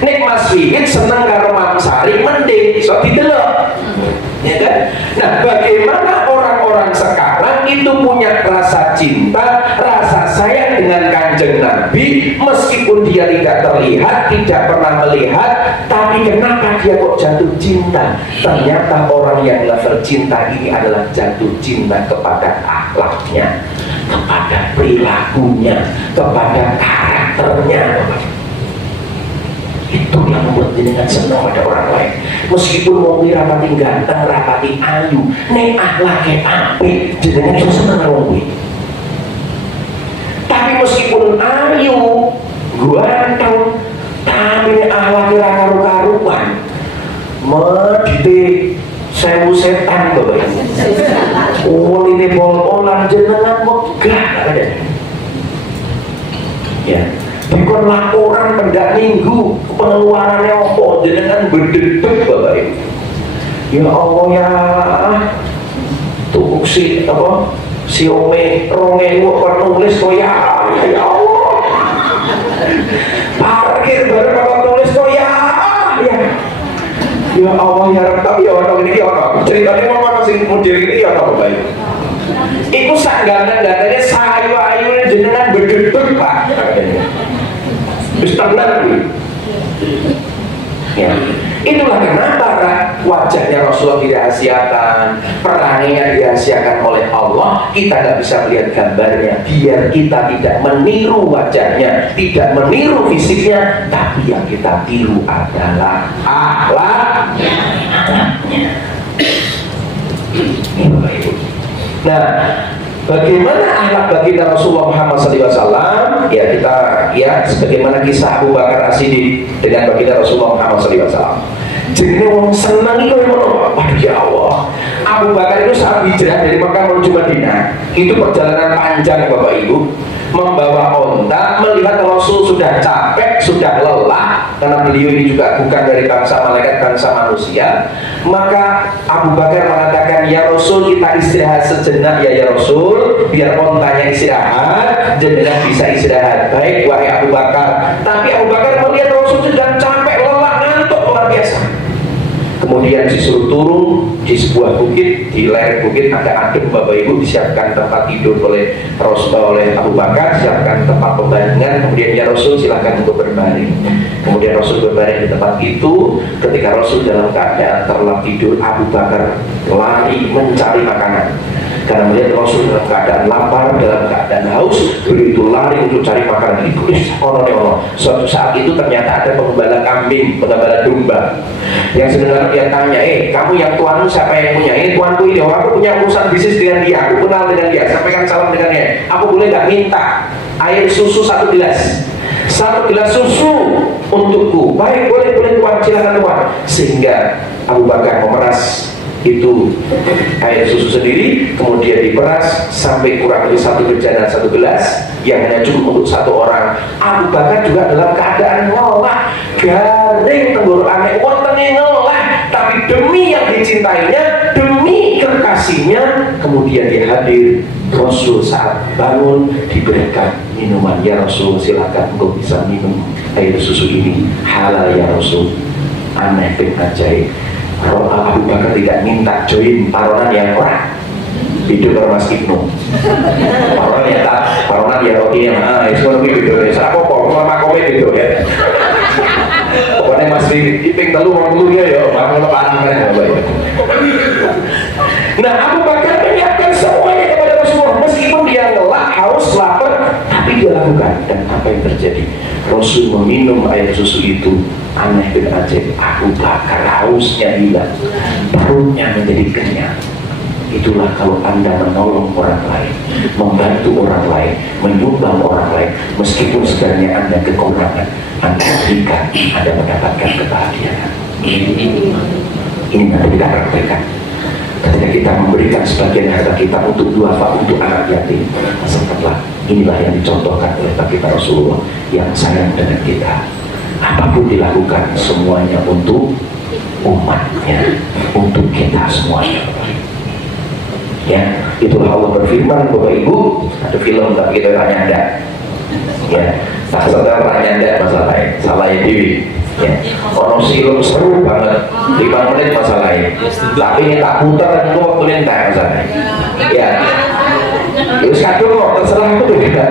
Nek Mas Wihid seneng karo Mam Sari mending iso didelok. Ya kan? Nah, bagaimana orang-orang sekarang itu punya rasa cinta, rasa sayang dengan Kanjeng Nabi, meskipun dia tidak terlihat, tidak pernah melihat, tapi kenapa dia kok jatuh cinta? Ternyata orang yang level cinta ini adalah jatuh cinta kepada akhlaknya, kepada perilakunya, kepada karakternya. Itu yang membuat jenengan senang pada orang lain. Meskipun mau rapati ganteng, rapati ayu, nek akhlake apik, jenengan bisa senang karo kuwi. Tapi meskipun ayu, ganteng, tapi akhlake ra karu-karuan, medite sewu setan Bapak Ibu. Uline bol-bolan jenengan megah ada. Ya. Bukan laporan pendak minggu pengeluarannya apa dengan berdebet Bapak Ibu. Ya Allah ya, tuh si apa si ome rongewu nulis kok ya Allah. Parkir bareng kalau tulis kok ya Allah ya Rabb ya ono iki ono. Ceritane mau sing model iki ya ono Bapak Ibu. Iku sak ganteng-gantengnya sayu-ayune jenengan berdebet Pak. Tenang. Ya. Itulah kenapa wajahnya Rasulullah dirahasiakan, peranginya dirahasiakan oleh Allah. Kita nggak bisa melihat gambarnya, biar kita tidak meniru wajahnya, tidak meniru fisiknya, tapi yang kita tiru adalah akhlaknya. Nah, bagaimana akhlak baginda Rasulullah Muhammad SAW? Ya kita ya sebagaimana kisah Abu Bakar As-Siddiq dengan baginda Rasulullah Muhammad SAW. Jadi orang senang itu waduh ya Allah. Abu Bakar itu saat hijrah dari Mekah menuju Madinah, itu perjalanan panjang Bapak Ibu, membawa onta, melihat Rasul sudah capek, sudah lelah, karena beliau ini juga bukan dari bangsa malaikat, bangsa manusia. Maka Abu Bakar mengatakan, ya Rasul kita istirahat sejenak ya Rasul, biar ontanya istirahat, jenengan bisa istirahat. Baik wahai Abu Bakar. Tapi Abu Bakar melihat Rasul sudah capek, lelah, ngantuk luar biasa. Kemudian disuruh turun di sebuah bukit, di lereng bukit ada adem Bapak Ibu, disiapkan tempat tidur oleh Rasul, oleh Abu Bakar, siapkan tempat pembaringan. Kemudian ya Rasul silakan untuk berbaring. Kemudian Rasul berbaring di tempat itu. Ketika Rasul dalam keadaan terlelap tidur, Abu Bakar lari mencari makanan. Karena melihat Rasul dalam keadaan lapar, dalam keadaan haus, beliau itu lari untuk cari makanan. Suatu saat itu ternyata ada pengembala kambing, pengembala domba, yang sebenarnya dia tanya, kamu yang tuanmu siapa yang punya? Ini tuanku ini, aku punya urusan bisnis dengan dia, aku kenal dengan dia, sampaikan salam dengan dia. Aku boleh gak minta air susu 1 gelas? 1 gelas susu untukku. Baik, boleh tuan, silakan tuan. Sehingga Abu Bakar memeras itu air susu sendiri, kemudian diperas sampai kurang lebih 1 bejana 1 gelas yang hanya cukup untuk 1 orang. Abu Bakar juga dalam keadaan lelah, garing tenggorokannya, wetenge lelah, tapi demi yang dicintainya, demi kekasihnya, kemudian dia hadir. Rasul saat bangun diberikan minuman, ya Rasul silakan engkau bisa minum air susu ini, halal ya Rasul. Aneh bin ajaib. Abu Bakar tidak minta join paronan yang orang hidup Mas Ibnu paronan ya tak, paronan ya oke ya itu lebih video ya saya kok sama komen itu ya pokoknya Mas Ibnu di ping telu wong ya, bangun pangan Bapak Ibu. Nah, Abu Bakar menyiapkan semuanya kepada Rasulullah, meskipun dia lelah, haus, lapar, tapi dia lakukan. Dan apa yang terjadi? Rasul meminum air susu itu, aneh dan ajaib. Abu Bakar hausnya hilang, perutnya menjadi kenyang. Itulah kalau Anda menolong orang lain, membantu orang lain, menyumbang orang lain, meskipun sebenarnya Anda kekurangan, Anda berikan, Anda mendapatkan kebahagiaan. Ini nanti kita praktekkan. Ketika kita memberikan sebagian harta kita untuk duafa, untuk anak yatim, maksudnya inilah yang dicontohkan oleh baginda Rasulullah yang sayang dengan kita. Apapun dilakukan semuanya untuk umatnya, untuk kita semuanya. Ya, itulah Allah berfirman, Bapak Ibu, ada film tapi kita tanya Anda. Ya, tak sadar tanya Anda masalahnya, salahnya Dewi. Ya, orang film seru banget, 5 menit masalahnya. Tapi ini tak putar dan itu waktu ini tak masalahnya. Ya, itu kadung kok, terserah itu juga.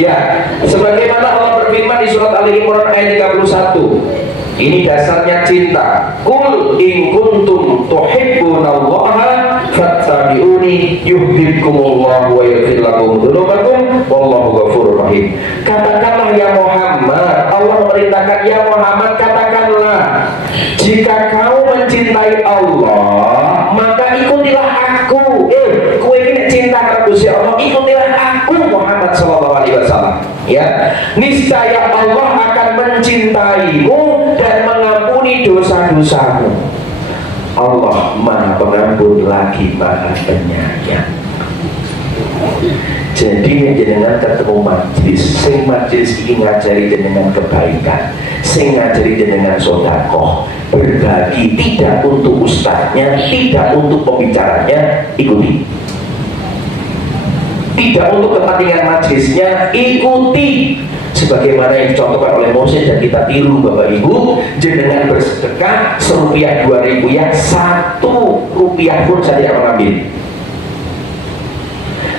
Ya, sebagaimana Allah berfirman di surat Al-Imran ayat 31. Ini dasarnya cinta. Qul in kuntum tuhibbunallaha fattabi'uni yuhibbukumullahu wa yaghfir lakum dzunubakum wallahu ghafurur rahim. Katakanlah ya Muhammad, Allah memerintahkan ya Muhammad, katakanlah jika kau mencintai Allah, maka ikutilah aku. Kowe ini cinta karo Gusti Allah, ikutilah aku Muhammad sallallahu alaihi wasallam. Ya, niscaya Allah akan mencintaimu dan mengampuni dosa-dosamu. Allah Maha Pengampun lagi Maha Penyayang. Jadi jenengan ketemu majlis, sing majlis ini ngajari jenengan kebaikan, sing ngajari jenengan sedekah, berbagi, tidak untuk ustadznya, tidak untuk pembicaranya, ikuti. Tidak untuk kepentingan majlisnya, ikuti. Sebagaimana yang dicontohkan oleh Moses dan kita tiru Bapak Ibu, jenengan bersedekah serupiah 2.000 ya, 1 rupiah pun saya tidak mengambil.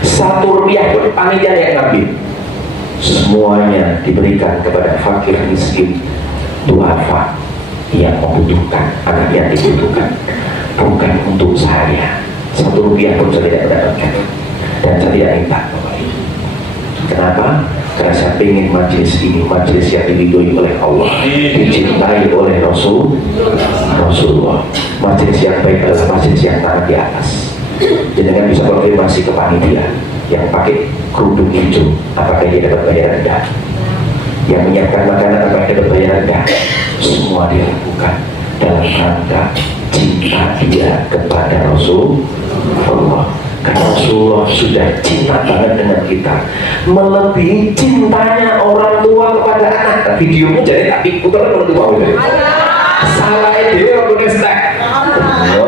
1 rupiah pun panitia yang ngambil. Semuanya diberikan kepada fakir miskin, duafa yang membutuhkan, anak yang dibutuhkan, bukan untuk saya. 1 rupiah pun saya tidak mendapatkan. Dan saya tidak minta Bapak Ibu. Kenapa? Karena saya ingin majelis ini majelis yang diridhoi oleh Allah, dicintai oleh Rasulullah. Majelis yang baik adalah majelis yang tangan di atas. Jangan bisa konfirmasi ke panitia yang pakai kerudung hijau, apakah dia dapat bayaran rendah? Yang menyiapkan makanan, apakah dia dapat bayaran rendah? Semua dia lakukan dalam rangka cinta dia kepada Rasulullah. Karena Rasulullah sudah cinta banget dengan kita, melebihi cintanya orang tua kepada anak. Tapi videomu jadi tak putar orang tua udah. Salah itu waktu nestek.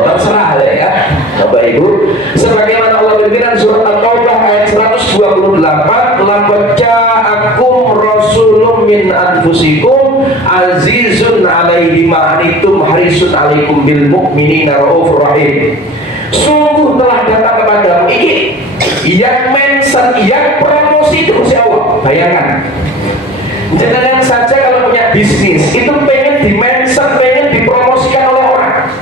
Terserah ya, Bapak Ibu. Sebagaimana Allah berfirman surat At-Taubah ayat 128, laqad ja'akum rasulun min anfusikum azizun 'alaihi ma anittum harisun 'alaikum bil mu'minina raufur rahim. Sungguh telah datang kepadamu ini yang mention, yang promosi itu Gusti Allah. Bayangkan, jangan saja kalau punya bisnis itu pengen di-mention, pengen dipromosikan oleh orang.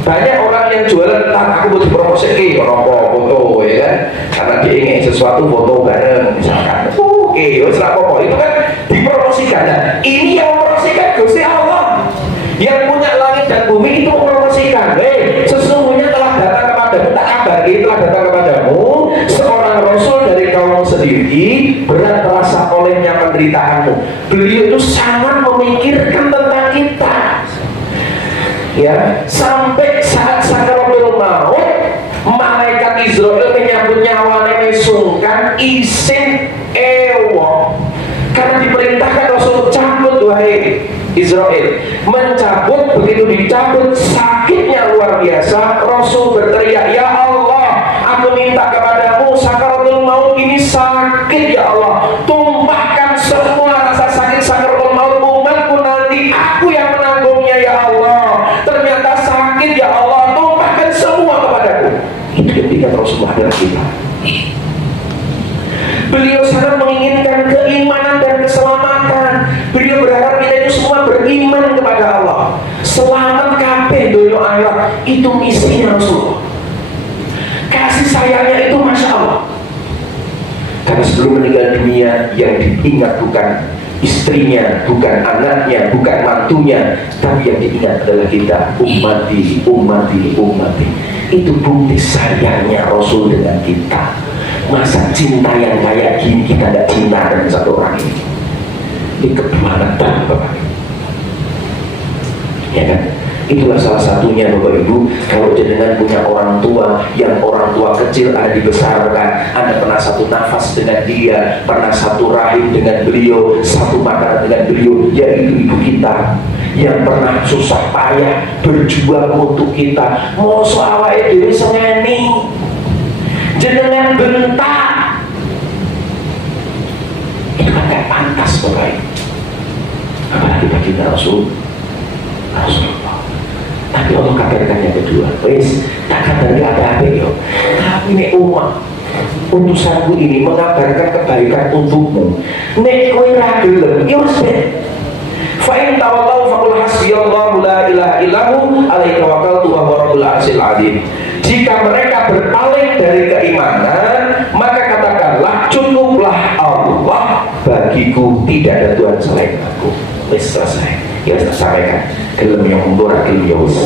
Banyak orang yang jualan, aku butuh promosi foto ya kan, karena dia ingin sesuatu foto bareng misalkan. Oke, itu kan dipromosikan. Nah, ini yang mempromosikan Gusti Allah, yang punya langit dan bumi itu mempromosikan. Sesungguhnya telah datang kepadamu, tak kabari telah datang kepadamu seorang rasul dari kaum sendiri, berat terasa olehnya penderitaanmu. Beliau itu sangat memikirkan tentang kita. Ya, sampai saat sakaratul maut, malaikat Israel menyambut nyawanya mesungkan isin ewok. Karena diperintahkan Rasul cabut, wahai Israel, mencabut. Begitu dicabut sakitnya luar biasa. Rasul berteriak, ya Allah, aku minta kepadamu sakaratul maut ini sakit ya Allah, tumpahkan semua rasa sakit sakaratul maut umatku nanti, aku yang menanggungnya ya Allah. Ternyata sakit ya Allah, tumpahkan semua kepadaku. Itu ketika Rasulullah adalah kita. Beliau sangat menginginkan keimanan dan keselamatan. Beliau berharap meninggal dunia yang diingat bukan istrinya, bukan anaknya, bukan mantunya, tapi yang diingat adalah kita. Ummati, ummati, ummati. Itu bukti sayangnya Rasul dengan kita. Masa cinta yang kayak gini kita tidak cinta dengan satu orang ini? Ini kebangetan Bapak, ya kan? Itulah salah satunya Bapak Ibu. Kalau jenengan punya orang tua, yang orang tua kecil Anda dibesarkan, Anda pernah satu nafas dengan dia, pernah satu rahim dengan beliau, satu makanan dengan beliau, yaitu ibu kita yang pernah susah payah berjuang untuk kita. Mau awake dhewe sengeni jenengan bentak, itu kan gak pantas Bapak Ibu. Apalagi bagi Rasulullah. Tapi Allah kabarkan yang kedua, wis tak kabari apa-apa yo. Tapi nek umat utusanku ini mengabarkan kebaikan untukmu, nek kowe ra gelem yo wis fa in tawallau faqul hasbiyallahu la ilaha illahu alaihi tawakkaltu wa huwa rabbul arsyil azim. Jika mereka berpaling dari keimanan, maka katakanlah cukuplah Allah, bagiku tidak ada Tuhan selain aku. Wis selesai. Ya saya sampaikan, gelem yang mundur, gelem ya wis.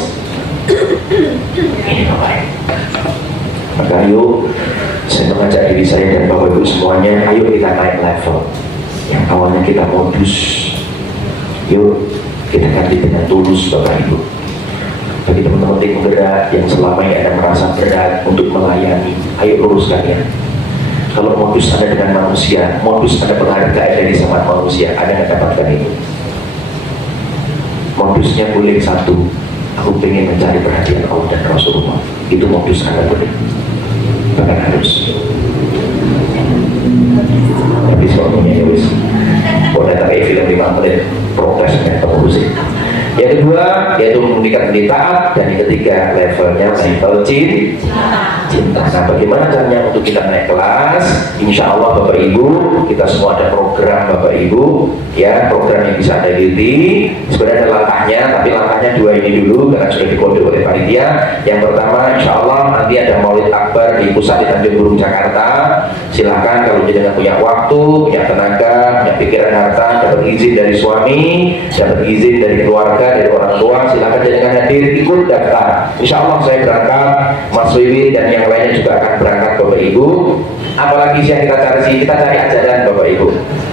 Ini Bapak. Maka ayo, saya mengajak diri saya dan Bapak Ibu semuanya, ayo kita naik level. Yang awalnya kita modus, yuk kita ganti dengan tulus Bapak Ibu. Bagi teman-teman tim bergerak yang selama ini Anda merasa berat untuk melayani, ayo luruskan ya. Kalau modus Anda dengan manusia, modus Anda penghargaan dari sama manusia, Anda tidak dapatkan itu. Modusnya boleh satu, aku pengen mencari perhatian Allah dan Rasulullah, itu modus Anda boleh, bahkan harus. Tapi suaminya ya wis, boleh tak film 5 menit protes dan pengurusin. Yang kedua yaitu menunjukkan taat, dan yang ketiga levelnya level cinta. Nah, bagaimana caranya untuk kita naik kelas? Insya Allah Bapak Ibu, kita semua ada program Bapak Ibu, ya, program yang bisa Anda ikuti. Sebenarnya ada langkahnya, tapi langkahnya dua ini dulu karena sudah dikode oleh panitia. Yang pertama, Insya Allah nanti ada Maulid Akbar di pusat di Tanjung Burung Jakarta. Silahkan kalau jenengan punya waktu, punya tenaga, punya pikiran harta, dapat izin dari suami, dapat izin dari keluarga, dari orang tua, silahkan jenengan hadir, ikut daftar. Insya Allah saya berangkat, Mas Wiwi dan yang lainnya juga akan berangkat Bapak Ibu. Apalagi yang kita cari ajaran Bapak Ibu.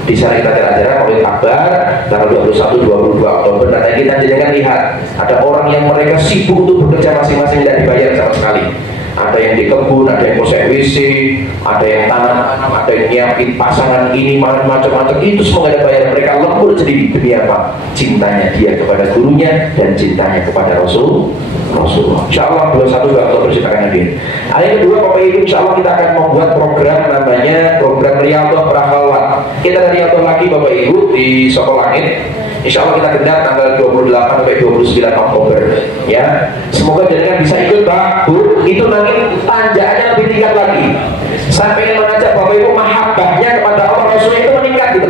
Di sana kita cari ajaran Maulid Akbar tanggal 21-22 Oktober. Nanti kita jenengan lihat ada orang yang mereka sibuk untuk bekerja masing-masing tidak dibayar sama sekali. Ada yang di kebun, ada yang kosek WC, ada yang tanam, ada yang nyiapin pasangan ini, macam-macam. Itu semua ada bayar. Mereka lembur jadi demi apa? Cintanya dia kepada gurunya dan cintanya kepada Rasulullah. Insya Allah 21 Oktober kita akan hadir. Yang kedua Bapak Ibu, Insya Allah kita akan membuat program namanya program Riyadhah Para Khalwat. Kita ada Riyadhah lagi Bapak Ibu di Soko Langit. Insya Allah kita genap tanggal 28 sampai 29 Oktober. Ya, semoga jenengan bisa ikut Pak Bu. Itu nanti tanjakannya lebih tingkat lagi. Saya pengen mengajak Bapak Ibu mahabbahnya kepada Allah Rasul itu meningkat gitu.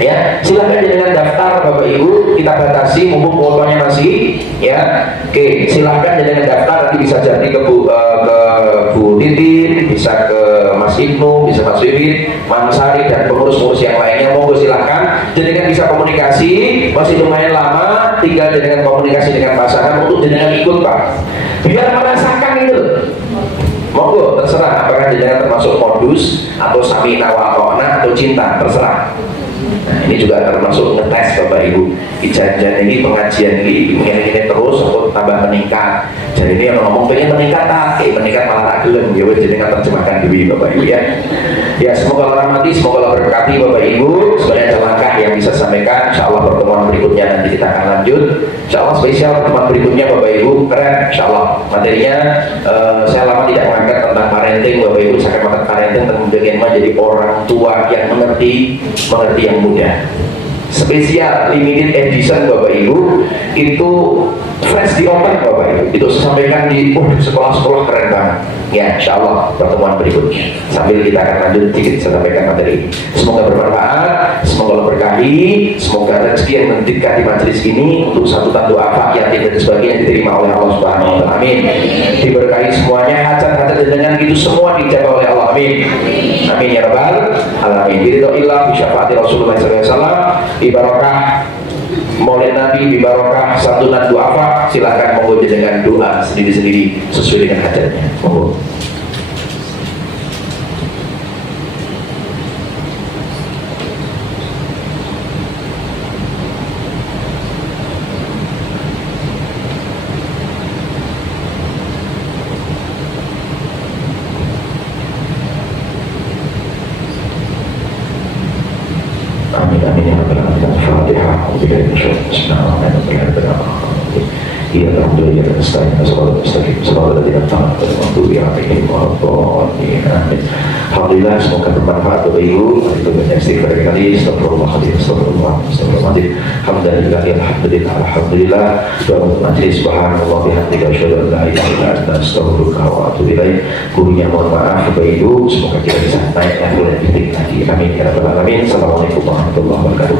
Ya, silahkan jenengan daftar Bapak Ibu, kita batasi mumpung kuotanya masih. Ya, oke, silahkan jenengan daftar, nanti bisa jadi ke Bu Titin, bisa ke Mas Ibnu, bisa Mas Wiwit, Mas Sari dan pengurus-pengurus yang lainnya. Monggo silahkan jenengan bisa komunikasi, masih lumayan lama, tinggal jenengan komunikasi dengan pasangan untuk jenengan ikut Pak, biar merasakan itu. Monggo terserah apakah jenengan termasuk modus atau samina wa ta'na atau cinta, terserah. Nah, ini juga termasuk ngetes Bapak Ibu. Ijazah ini, pengajian ini terus atau tambah meningkat. Jadi ini yang ngomong pengen meningkat tak, meningkat malah tak gelem. Ya wes jenengan terjemahkan dulu Bapak Ibu ya. Ya, semoga Allah rahmati, semoga Allah berkati Bapak Ibu. Sebenarnya ada langkah yang bisa sampaikan. Insya Allah pertemuan berikutnya nanti kita akan lanjut. Insya Allah spesial pertemuan berikutnya Bapak Ibu, keren. Insya Allah materinya saya lama tidak mengangkat tentang parenting Bapak Ibu. Saya akan mengangkat parenting tentang bagaimana jadi orang tua yang mengerti yang muda. Spesial limited edition Bapak Ibu, itu fresh di open Bapak Ibu. Itu saya sampaikan di sekolah-sekolah keren banget. Ya, Insya Allah pertemuan berikutnya sambil kita akan lanjut sedikit saya sampaikan materi ini. Semoga bermanfaat. semoga Allah berkahi, semoga rezeki yang menitipkan di majelis ini untuk satuan doa yatim dan sebagainya diterima oleh Allah Subhanahu wa taala. Amin. Diberkahi semuanya, hajat-hajat dengan itu semua dijawab oleh Allah. Amin. Amin ya rabbal alamin. Biridillah bi syafaati Rasulullah sallallahu alaihi wasallam, bi barakah Maulid Nabi, bi barakah santunan duafa. Silakan monggo dengan doa sendiri-sendiri sesuai dengan hajatnya. Monggo. Amin amin ya rabbal alamin. Al-Fatihah. Bismillahirrahmanirrahim. Iya alhamdulillah nasta'in sallallahu alaihi wasallam amin. Alhamdulillah semoga bermanfaat Bapak Ibu. Itu banyak istighfar kali. Astagfirullahaladzim, astagfirullahaladzim. Alhamdulillah, alhamdulillah, alhamdulillah. Doa untuk majelis, subhanallah bihamdika asyhadu an la ilaha illa anta astaghfiruka wa atubu ilaik. Gurunya mohon maaf Bapak Ibu, semoga kita bisa naik level dan tinggi lagi. Amin ya rabbal alamin. Assalamualaikum warahmatullahi wabarakatuh.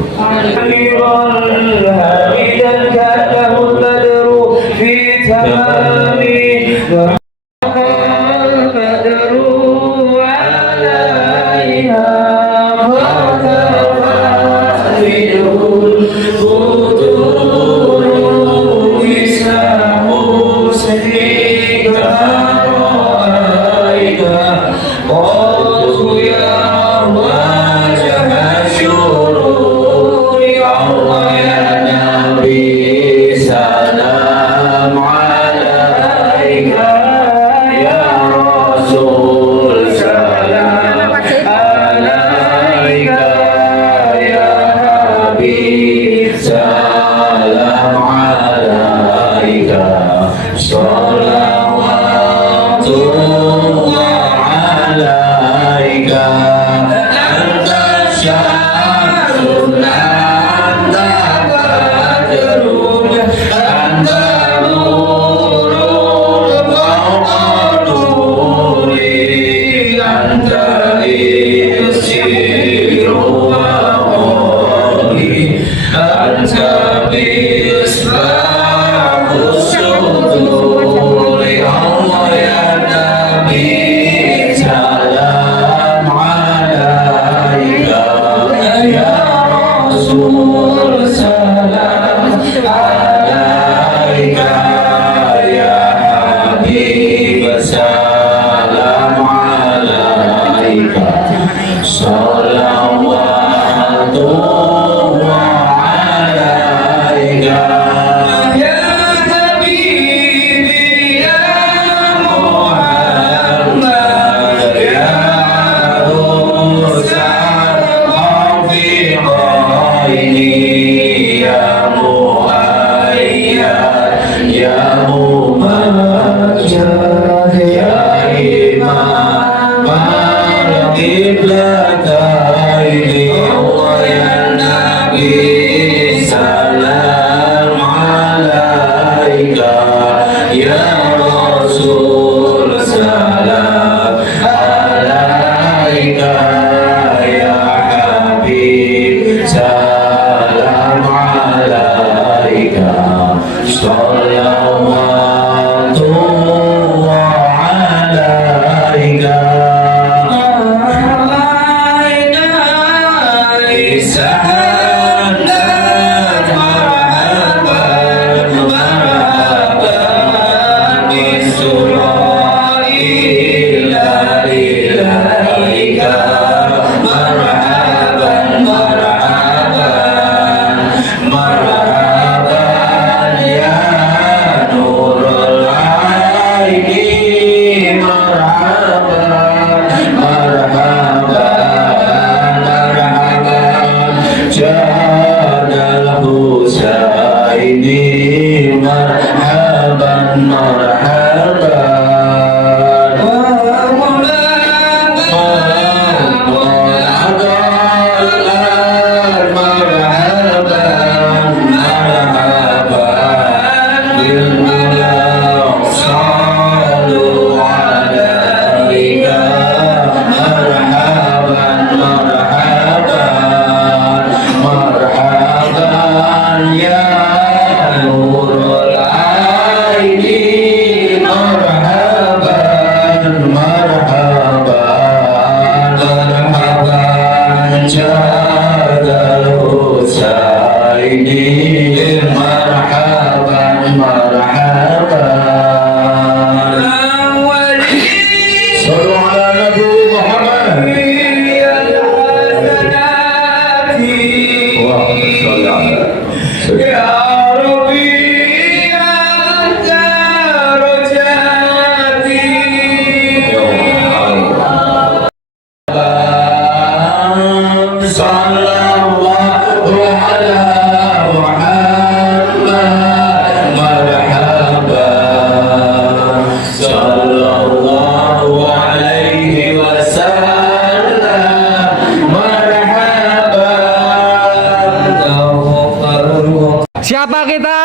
أمجاد الحسين مرحبا مرحبا صلوا على نبي محمد اللهم صل على سيدنا Siapa kita?